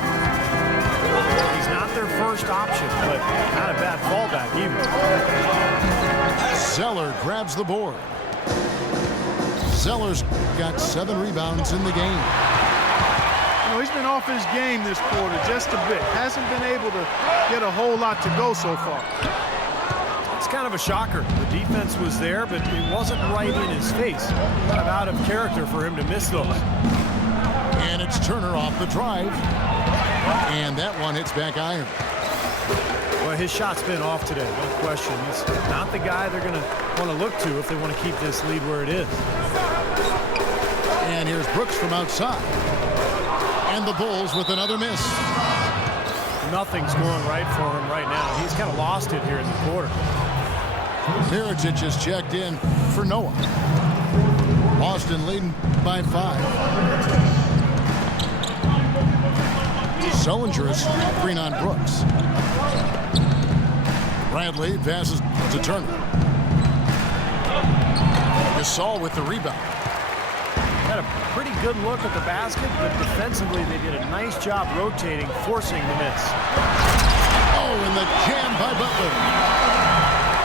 He's not their first option, but not a bad fallback either. Zeller grabs the board. Zeller's got 7 rebounds in the game. You know, he's been off his game this quarter just a bit. Hasn't been able to get a whole lot to go so far. It's kind of a shocker. The defense was there, but it wasn't right in his face. Kind of out of character for him to miss those. And it's Turner off the drive. And that one hits back iron. Well, his shot's been off today, no question. He's not the guy they're going to want to look to if they want to keep this lead where it is. And here's Brooks from outside. And the Bulls with another miss. Nothing's going right for him right now. He's kind of lost it here in the quarter. Mirotic is checked in for Noah. Boston leading by 5. Sullinger is screen on Brooks. Bradley passes to Turner. Gasol with the rebound. Had a pretty good look at the basket, but defensively they did a nice job rotating, forcing the miss. Oh, and the jam by Butler.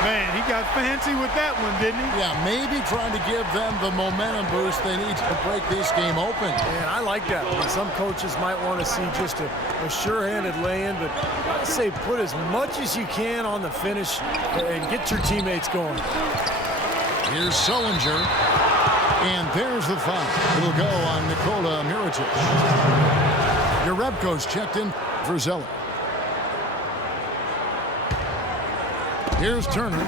Man, he got fancy with that one, didn't he? Yeah, maybe trying to give them the momentum boost they need to break this game open. And I like that. I mean, some coaches might want to see just a sure-handed lay-in, but I say put as much as you can on the finish and get your teammates going. Here's Sullinger. And there's the foul. It'll go on Nikola Mirotic. Jerebko's checked in for Zeller. Here's Turner.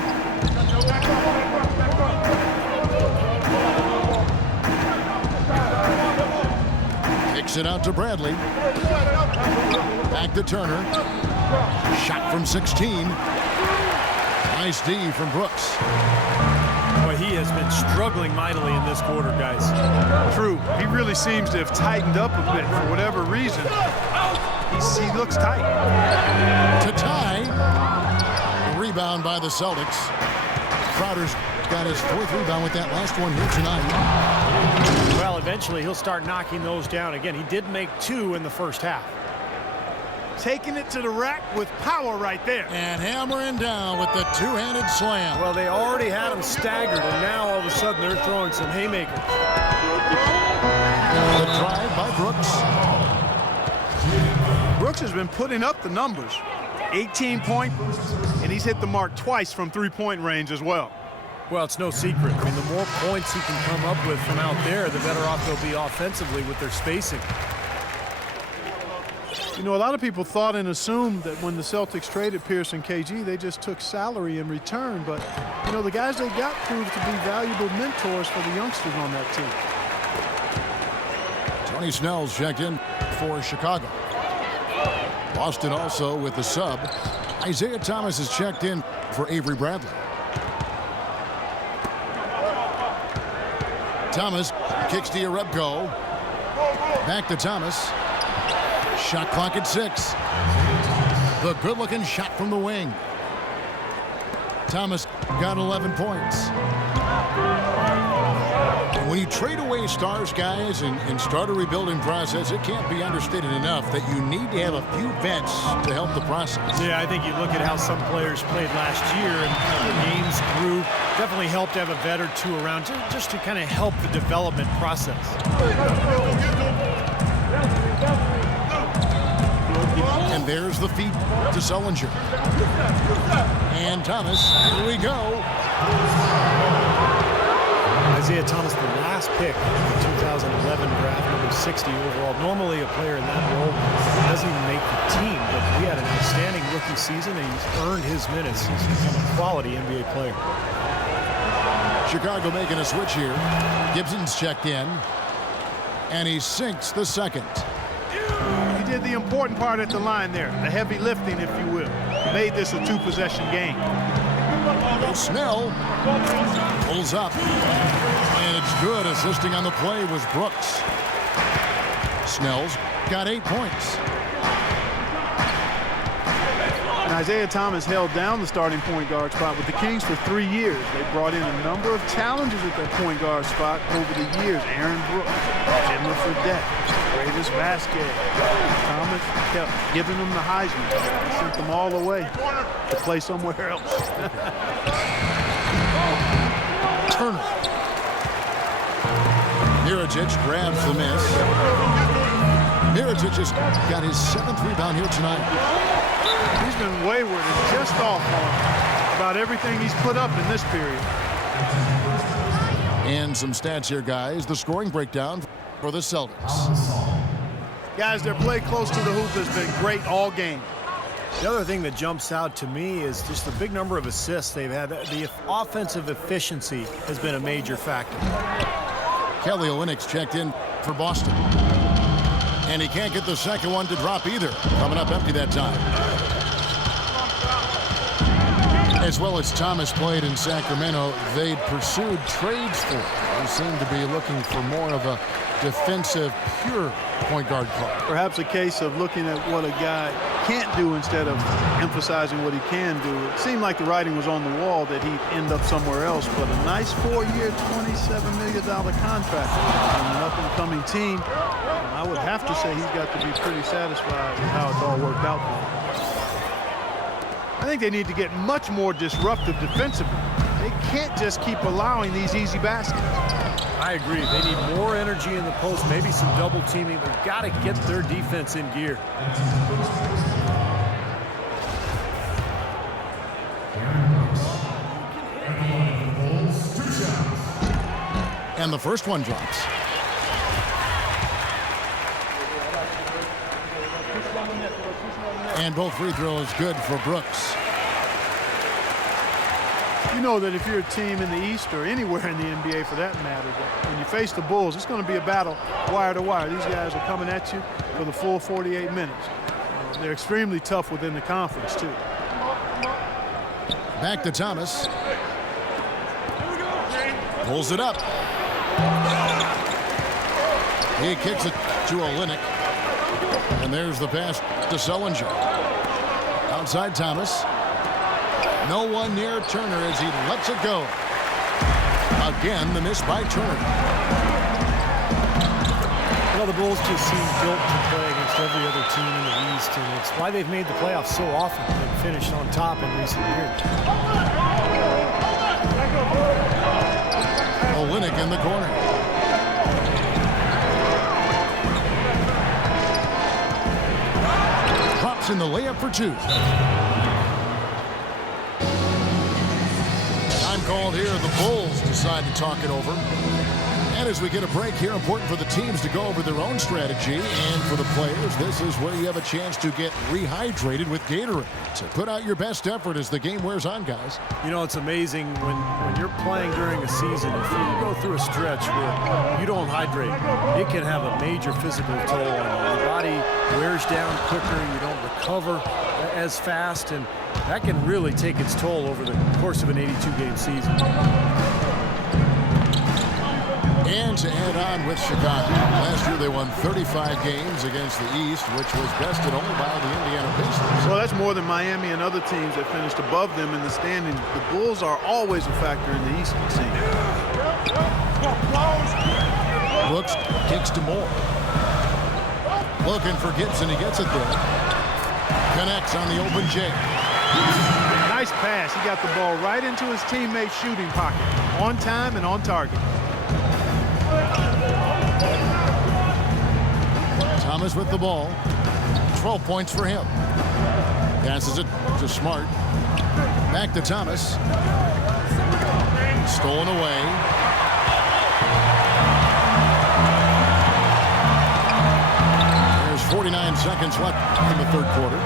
Kicks it out to Bradley. Back to Turner. Shot from 16. Nice D from Brooks. Boy, he has been struggling mightily in this quarter, guys. True. He really seems to have tightened up a bit for whatever reason. He looks tight. To tie. Rebound by the Celtics. Crowder's got his 4th rebound with that last one here tonight. Well, eventually he'll start knocking those down again. He did make 2 in the first half. Taking it to the rack with power right there. And hammering down with the 2-handed slam. Well, they already had him staggered, and now all of a sudden they're throwing some haymakers. The drive by Brooks. Brooks has been putting up the numbers. 18 points, and he's hit the mark twice from 3-point range as well. Well, it's no secret. I mean, the more points he can come up with from out there, the better off they'll be offensively with their spacing. You know, a lot of people thought and assumed that when the Celtics traded Pierce and KG, they just took salary in return. But, you know, the guys they got proved to be valuable mentors for the youngsters on that team. Tony Snell's checked in for Chicago. Boston also with the sub. Isaiah Thomas is checked in for Avery Bradley. Thomas kicks to Jerebko. Back to Thomas. Shot clock at 6. The good-looking shot from the wing. Thomas got 11 points. And when you trade away stars, guys, and start a rebuilding process, it can't be understated enough that you need to have a few vets to help the process. Yeah, I think you look at how some players played last year and the games grew. Definitely helped to have a vet or 2 around just to kind of help the development process. And there's the feed to Sullinger. And Thomas, here we go. Isaiah Thomas, the last pick in the 2011 draft, number 60 overall. Normally a player in that role doesn't even make the team, but he had an outstanding rookie season and he's earned his minutes. He's become a quality NBA player. Chicago making a switch here. Gibson's checked in. And he sinks the second. He did the important part at the line there, the heavy lifting, if you will. Made this a 2-possession game. Snell pulls up. And it's good. Assisting on the play was Brooks. Snell's got 8 points. And Isaiah Thomas held down the starting point guard spot with the Kings for 3 years. They brought in a number of challenges at that point guard spot over the years. Aaron Brooks, Jimmy Fredette, Davis Vasquez. Thomas kept giving them the Heisman. He sent them all away to play somewhere else. Turner. Mirotic grabs the miss. Mirotic has got his 7th rebound here tonight. He's been wayward and just off on about everything he's put up in this period. And some stats here, guys. The scoring breakdown for the Celtics. Guys, their play close to the hoop has been great all game. The other thing that jumps out to me is just the big number of assists they've had. The offensive efficiency has been a major factor. Kelly Olynyk's checked in for Boston. And he can't get the second one to drop either. Coming up empty that time. As well as Thomas played in Sacramento, they'd pursued trades for him. They seem to be looking for more of a defensive, pure point guard club. Perhaps a case of looking at what a guy can't do instead of emphasizing what he can do. It seemed like the writing was on the wall that he'd end up somewhere else, but a nice 4-year, $27 million contract from an up-and-coming team. And I would have to say he's got to be pretty satisfied with how it's all worked out for him. I think they need to get much more disruptive defensively. They can't just keep allowing these easy baskets. I agree. They need more energy in the post, maybe some double teaming. They've got to get their defense in gear. And the first one drops. And both free throws good for Brooks. You know that if you're a team in the East or anywhere in the NBA for that matter, that when you face the Bulls, it's going to be a battle wire to wire. These guys are coming at you for the full 48 minutes. They're extremely tough within the conference, too. Back to Thomas. Pulls it up. He kicks it to Olynyk. And there's the pass to Sullinger. Outside Thomas. No one near Turner as he lets it go. Again, the miss by Turner. Well, the Bulls just seem built to play against every other team in the East, and it's why they've made the playoffs so often and finished on top in recent years. Olynyk in the corner. Drops in the layup for 2. Time called here. The Bulls decide to talk it over. And as we get a break here, important for the teams to go over their own strategy. And for the players, this is where you have a chance to get rehydrated with Gatorade. So put out your best effort as the game wears on, guys. You know, it's amazing when you're playing during a season, if you go through a stretch where you don't hydrate, it can have a major physical toll on you. Your body wears down quicker, you don't recover as fast, and that can really take its toll over the course of an 82-game season. And to add on with Chicago, last year they won 35 games against the East, which was bested only by the Indiana Pacers. Well, that's more than Miami and other teams that finished above them in the standings. The Bulls are always a factor in the East, it seems. Brooks kicks to Moore. Looking for Gibson, he gets it there. Connects on the open J. Nice pass. He got the ball right into his teammate's shooting pocket. On time and on target. Thomas with the ball. 12 points for him. Passes it to Smart. Back to Thomas. Stolen away. There's 49 seconds left in the third quarter.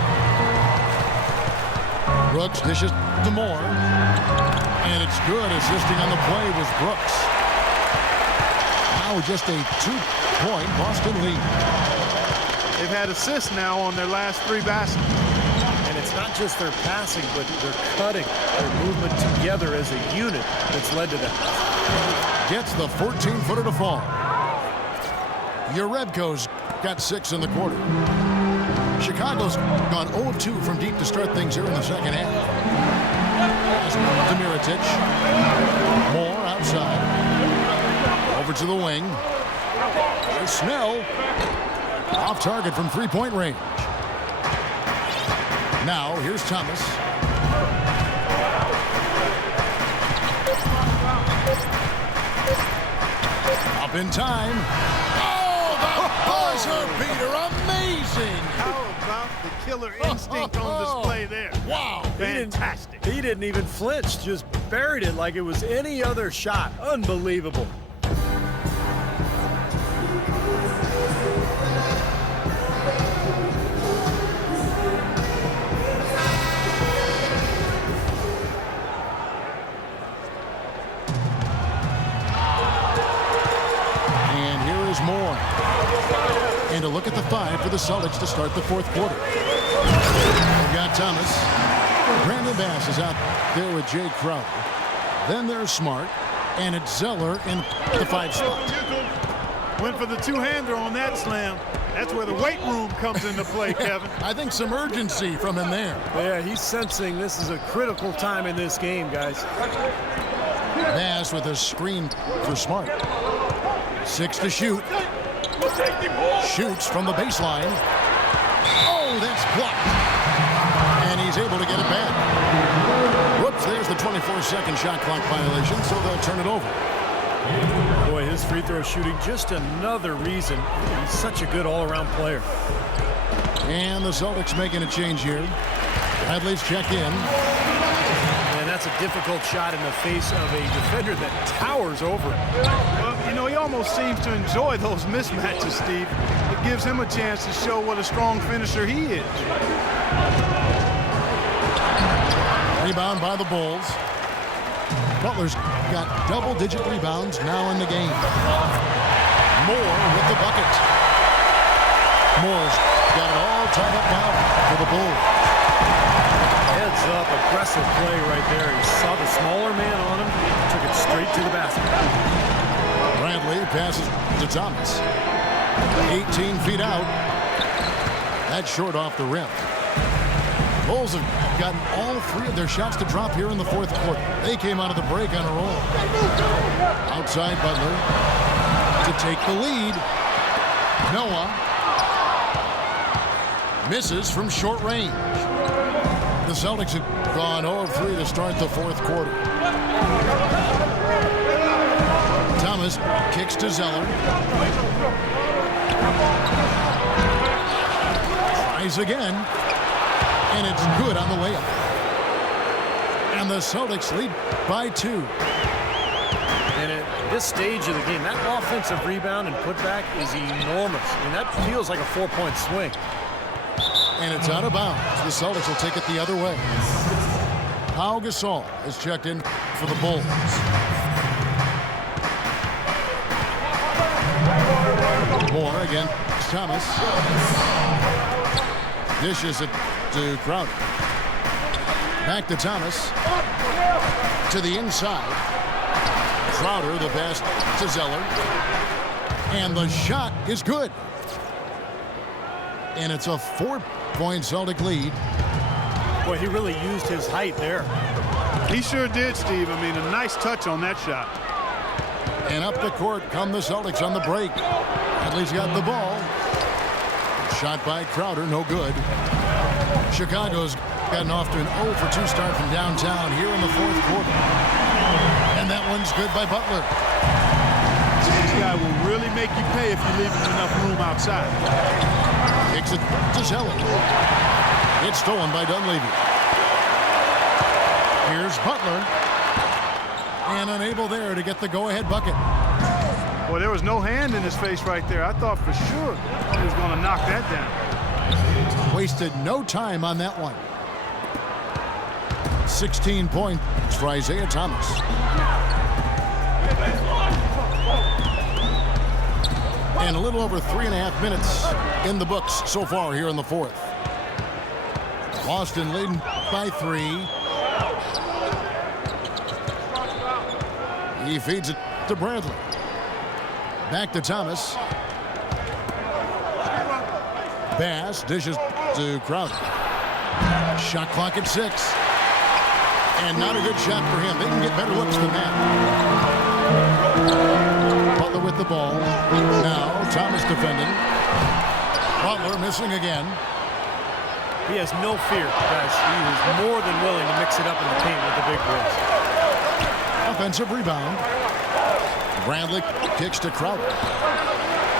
Brooks dishes to Moore. And it's good. Assisting on the play was Brooks. Now just a 2-point Boston lead. They've had assists now on their last 3 baskets. And it's not just their passing, but their cutting, their movement together as a unit that's led to that. Gets the 14-footer to fall. Yarebko's got 6 in the quarter. Chicago's gone 0-2 from deep to start things here in the second half. Demiritich. Moore outside. Over to the wing. There's Snell. Off target from three-point range. Now, here's Thomas. Up in time. Oh, the buzzer beater. Amazing. How about the killer instinct on display there? Wow. Fantastic. He didn't even flinch, just buried it like it was any other shot. Unbelievable. Moore. And a look at the 5 for the Celtics to start the fourth quarter. They've got Thomas. Brandon Bass is out there with Jay Crowder. Then there's Smart. And it's Zeller in the 5 spot. Went for the two-hander on that slam. That's where the weight room comes into play, Kevin. I think some urgency from him there. Yeah, he's sensing this is a critical time in this game, guys. Bass with a screen for Smart. 6 to shoot. Shoots from the baseline. Oh, that's blocked. And he's able to get it back. Whoops, there's the 24-second shot clock violation, so they'll turn it over. Boy, his free throw shooting, just another reason he's such a good all-around player. And the Celtics making a change here. Bradley's checked in. And that's a difficult shot in the face of a defender that towers over. Well, you know, he almost seems to enjoy those mismatches, Steve. It gives him a chance to show what a strong finisher he is. Rebound by the Bulls. Butler's got double-digit rebounds now in the game. Moore with the bucket. Moore's got it all tied up now for the Bulls. Heads up, aggressive play right there. He saw the smaller man on him, took it straight to the basket. Bradley passes to Thomas. 18 feet out. That's short off the rim. Bulls have gotten all 3 of their shots to drop here in the fourth quarter. They came out of the break on a roll. Outside Butler to take the lead. Noah misses from short range. The Celtics have gone 0 of 3 to start the fourth quarter. Thomas kicks to Zeller. Tries again. And it's good on the layup. And the Celtics lead by 2. And at this stage of the game, that offensive rebound and putback is enormous. I mean, that feels like a 4-point swing. And it's out of bounds. The Celtics will take it the other way. Pau Gasol is checked in for the Bulls. Moore again. Thomas. Dishes it to Crowder. Back to Thomas. To the inside. Crowder, the pass to Zeller. And the shot is good. And it's a 4-point Celtic lead. Boy, he really used his height there. He sure did, Steve. I mean, a nice touch on that shot. And up the court come the Celtics on the break. Bradley's got the ball. Shot by Crowder, no good. Chicago's gotten off to an 0 for 2 start from downtown here in the fourth quarter. And that one's good by Butler. This guy will really make you pay if you leave him enough room outside. Kicks it to Zeller. It's stolen by Dunleavy. Here's Butler. And unable there to get the go-ahead bucket. Boy, there was no hand in his face right there. I thought for sure he was going to knock that down. Wasted no time on that one. 16 points for Isaiah Thomas. And a little over 3.5 minutes in the books so far here in the fourth. Boston leading by 3. He feeds it to Bradley. Back to Thomas. Bass dishes to Crowder. Shot clock at 6. And not a good shot for him. They can get better looks than that. Butler with the ball. Now Thomas defending. Butler missing again. He has no fear, guys. He is more than willing to mix it up in the paint with the big boys. Offensive rebound. Bradley kicks to Crowder.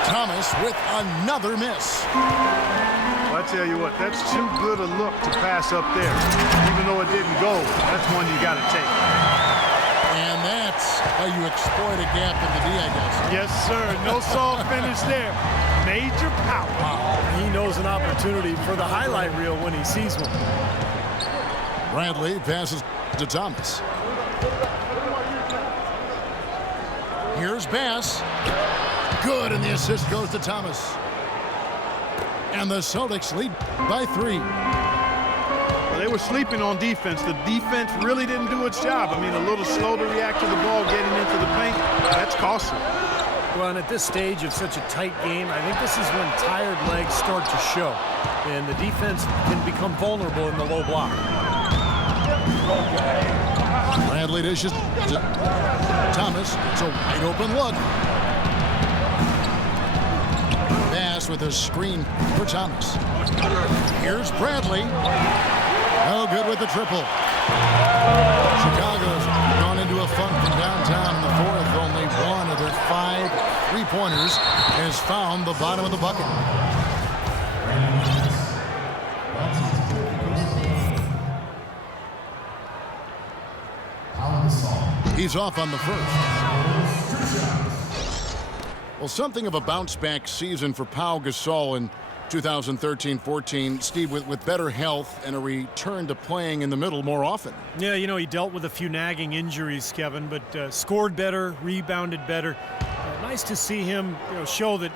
Thomas with another miss. Well, I tell you what, that's too good a look to pass up there. Even though it didn't go, that's one you got to take. And that's how you exploit a gap in the D, I guess. Yes, sir. No soft finish there. Major power. Wow. He knows an opportunity for the highlight reel when he sees one. Bradley passes to Thomas. Here's Bass. Good, and the assist goes to Thomas. And the Celtics lead by 3. Well, they were sleeping on defense. The defense really didn't do its job. I mean, a little slow to react to the ball getting into the paint. That's costly. Well, and at this stage of such a tight game, I think this is when tired legs start to show. And the defense can become vulnerable in the low block. Bradley dishes to Thomas. It's a wide open look. Bass with a screen for Thomas. Here's Bradley. No good with the triple. Chicago's gone into a funk from downtown in the fourth. Only one of their 5 3-pointers has found the bottom of the bucket. He's off on the first. Well, something of a bounce-back season for Pau Gasol in 2013-14. Steve, with better health and a return to playing in the middle more often. Yeah, you know, he dealt with a few nagging injuries, Kevin, but scored better, rebounded better. Nice to see him, show that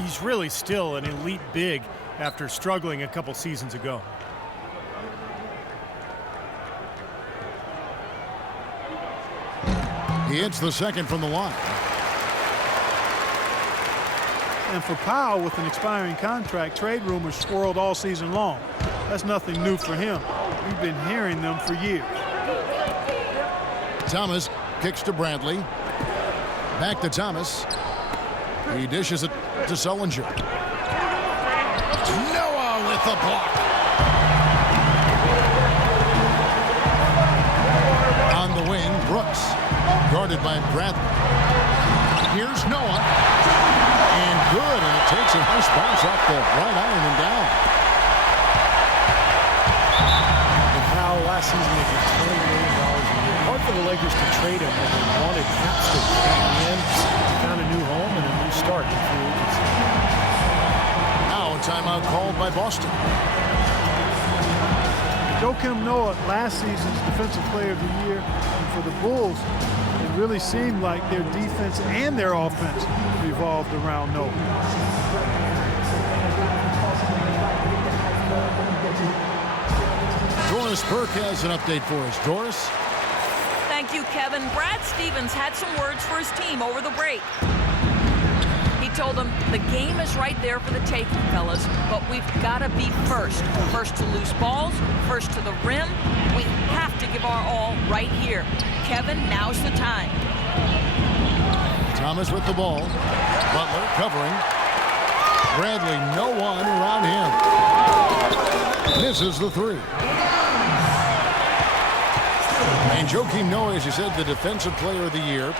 he's really still an elite big after struggling a couple seasons ago. He hits the second from the line. And for Powell, with an expiring contract, trade rumors swirled all season long. That's nothing new for him. We've been hearing them for years. Thomas kicks to Bradley. Back to Thomas. He dishes it to Sullinger. Noah with the block. On the wing, Brooks. Guarded by Bradley. Here's Noah. And good, and it takes a nice bounce off the right iron and down. And Powell last season making $20 million a year. Hard for the Lakers to trade him when they wanted cap space. And found a new home and a new start in free agency. Now a timeout called by Boston. Joakim Noah, last season's Defensive Player of the Year, and for the Bulls, it really seemed like their defense and their offense revolved around Noah. Doris Burke has an update for us. Doris? Thank you, Kevin. Brad Stevens had some words for his team over the break. He told them the game is right there for the taking, fellas, but we've got to be first. First to loose balls, first to the rim. We have to give our all right here. Kevin, now's the time. Thomas with the ball. Butler covering. Bradley, no one around him. Misses the 3. And Joakim Noah, as you said, the Defensive Player of the Year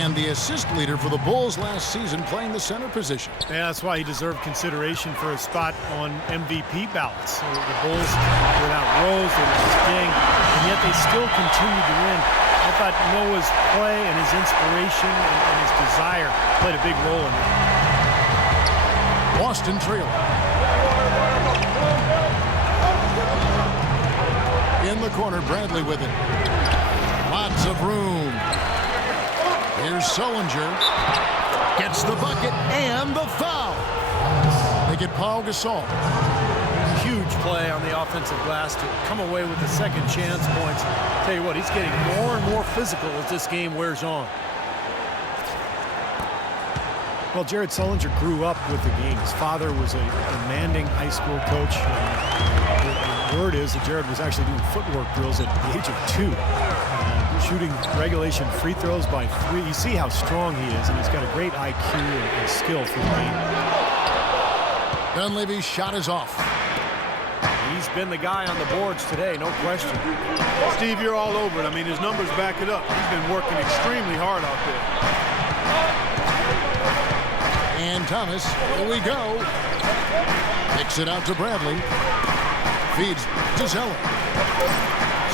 and the assist leader for the Bulls last season, playing the center position. Yeah, that's why he deserved consideration for a spot on MVP ballots. So the Bulls without Rose, without King, and yet they still continued to win. I thought Noah's play and his inspiration and his desire played a big role in that. Boston trail. In the corner, Bradley with it. Lots of room. Here's Sullinger. Gets the bucket and the foul. They get Pau Gasol. Huge play on the offensive glass to come away with the second chance points. Tell you what, he's getting more and more physical as this game wears on. Well, Jared Sullinger grew up with the game. His father was a demanding high school coach. The word is that Jared was actually doing footwork drills at the age of 2. Shooting regulation free throws by 3. You see how strong he is, and he's got a great IQ and skill for the game. Dunleavy's shot is off. He's been the guy on the boards today, no question. Steve, you're all over it. I mean, his numbers back it up. He's been working extremely hard out there. And Thomas, here we go. Kicks it out to Bradley. Feeds to Zeller.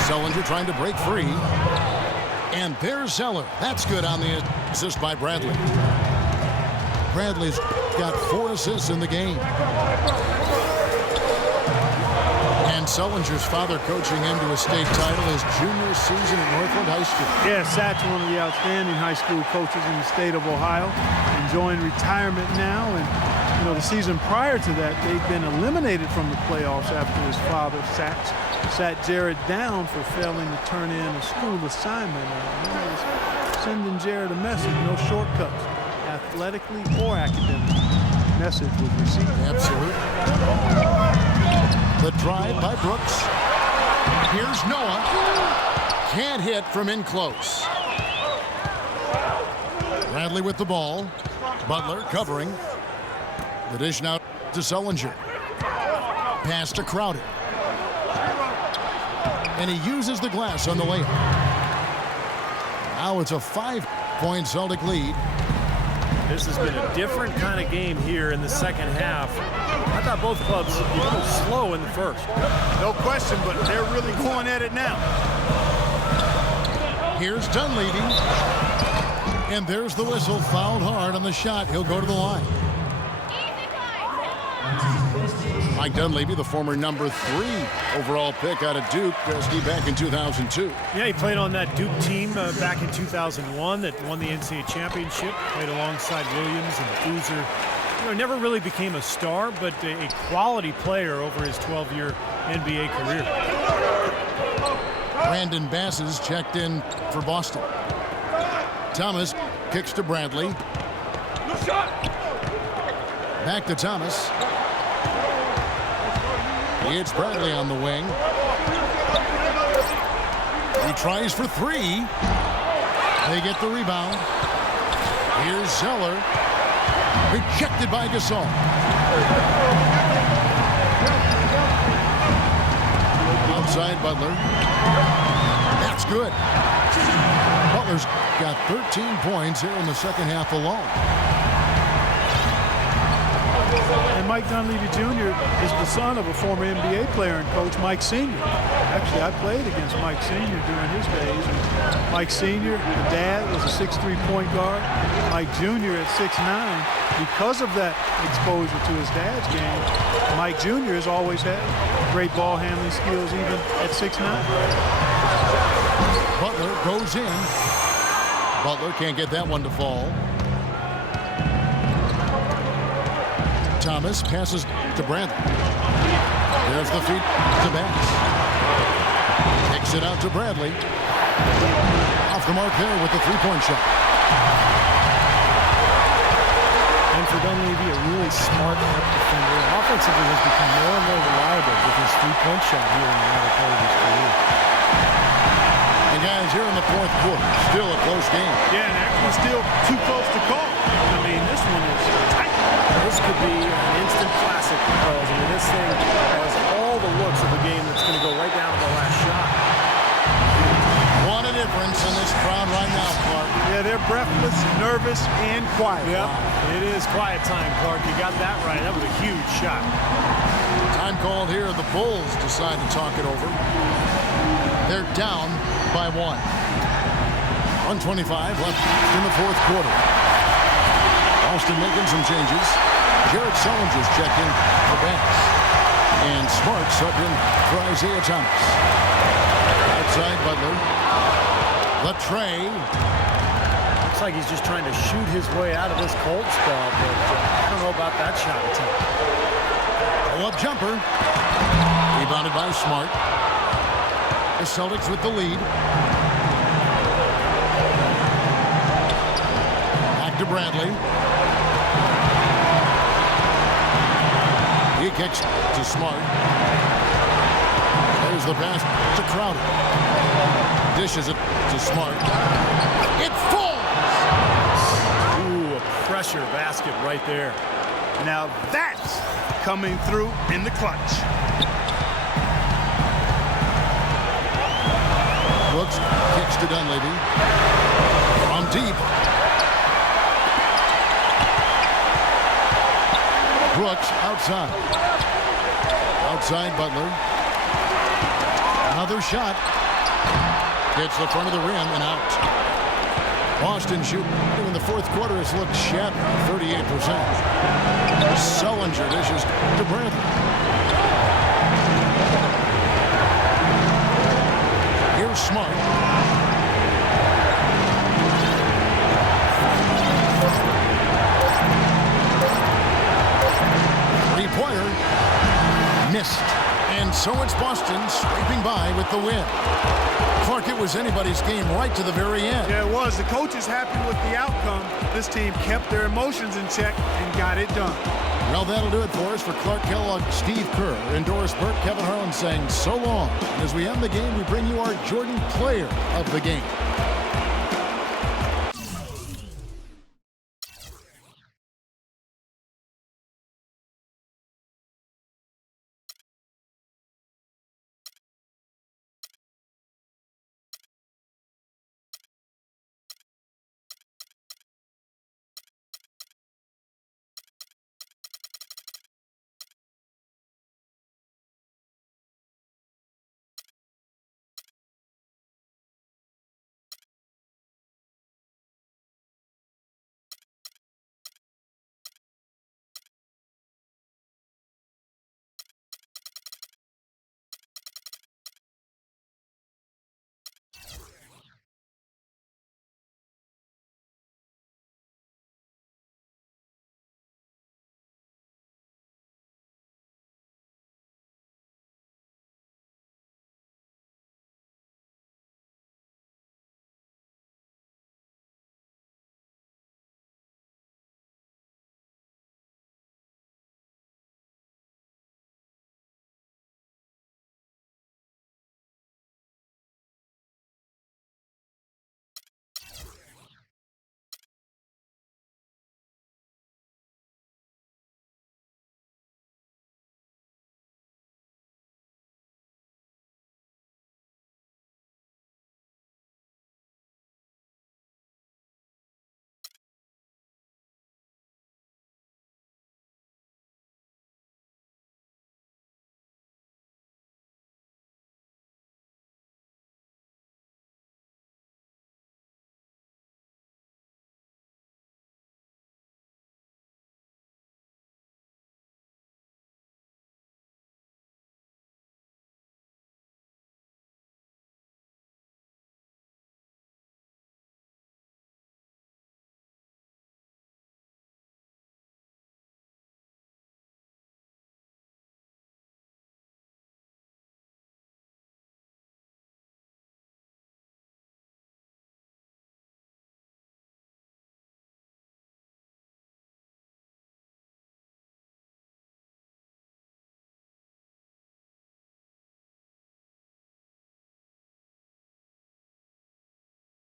Sullinger trying to break free. And there's Zeller. That's good on the assist by Bradley. Bradley's got 4 assists in the game. And Sullinger's father coaching him to a state title his junior season at Northland High School. Yeah, Satch, one of the outstanding high school coaches in the state of Ohio, enjoying retirement now. And, you know, the season prior to that, they'd been eliminated from the playoffs after his father, Satch, sat Jared down for failing to turn in a school assignment. Sending Jared a message, no shortcuts, athletically or academically. Message was received. Absolutely. The drive by Brooks. Here's Noah. Can't hit from in close. Bradley with the ball. Butler covering. The dish now to Sullinger. Pass to Crowder. And he uses the glass on the layup. Now it's a 5-point Celtic lead. This has been a different kind of game here in the second half. I thought both clubs were a little slow in the first. No question, but they're really going at it now. Here's Dunleavy. And there's the whistle. Fouled hard on the shot. He'll go to the line. Mike Dunleavy, the former number 3 overall pick out of Duke, Steve, back in 2002. Yeah, he played on that Duke team back in 2001 that won the NCAA championship. Played alongside Williams and Boozer. You know, never really became a star, but a quality player over his 12-year NBA career. Brandon Bass is checked in for Boston. Thomas kicks to Bradley. No shot. Back to Thomas. It's Bradley on the wing. He tries for 3. They get the rebound. Here's Zeller. Rejected by Gasol. Outside Butler. That's good. Butler's got 13 points here in the second half alone. And Mike Dunleavy Jr. is the son of a former NBA player and coach, Mike Sr. Actually, I played against Mike Sr. during his days. And Mike Sr., the dad, was a 6'3" point guard. Mike Jr. at 6'9". Because of that exposure to his dad's game, Mike Jr. has always had great ball handling skills even at 6'9". Butler goes in. Butler can't get that one to fall. Thomas passes to Bradley. There's the feed to Bass. Kicks it out to Bradley. Off the mark there with the 3-point shot. And for Dunleavy, a really smart defender. Offensively has become more and more reliable with his 3-point shot here in the latter part of his career. And guys, here in the fourth quarter, still a close game. Yeah, and actually still too close to call. I mean, this one is tight. This could be an instant classic because I mean, this thing has all the looks of a game that's going to go right down to the last shot. What a difference in this crowd right now, Clark. Yeah, they're breathless, nervous, and quiet. Yep, it is quiet time, Clark. You got that right. That was a huge shot. Time called here. The Bulls decide to talk it over. They're down by 1. 1:25 left in the fourth quarter. Austin making some changes. Jared Sullinger's checked in for Bass. And Smart subbed in for Isaiah Thomas. Outside Butler. The tray. Looks like he's just trying to shoot his way out of this cold spell, but I don't know about that shot attempt. Pull-up jumper. Rebounded by Smart. The Celtics with the lead. Back to Bradley. He kicks to Smart. There's the pass to Crowder. Dishes it to Smart. It falls! Ooh, a pressure basket right there. Now that's coming through in the clutch. Brooks kicks to Dunleavy. From deep. Brooks outside. Outside Butler. Another shot. Hits the front of the rim and out. Boston shooting in the fourth quarter has looked shabby, 38%. Sullinger dishes to Bradley. Here's Smart. Three-pointer missed. And so it's Boston scraping by with the win. Clark, it was anybody's game right to the very end. Yeah, it was. The coach is happy with the outcome. This team kept their emotions in check and got it done. Well, that'll do it for us. For Clark Kellogg, Steve Kerr, and Doris Burke, Kevin Harlan saying so long. And as we end the game, we bring you our Jordan Player of the Game.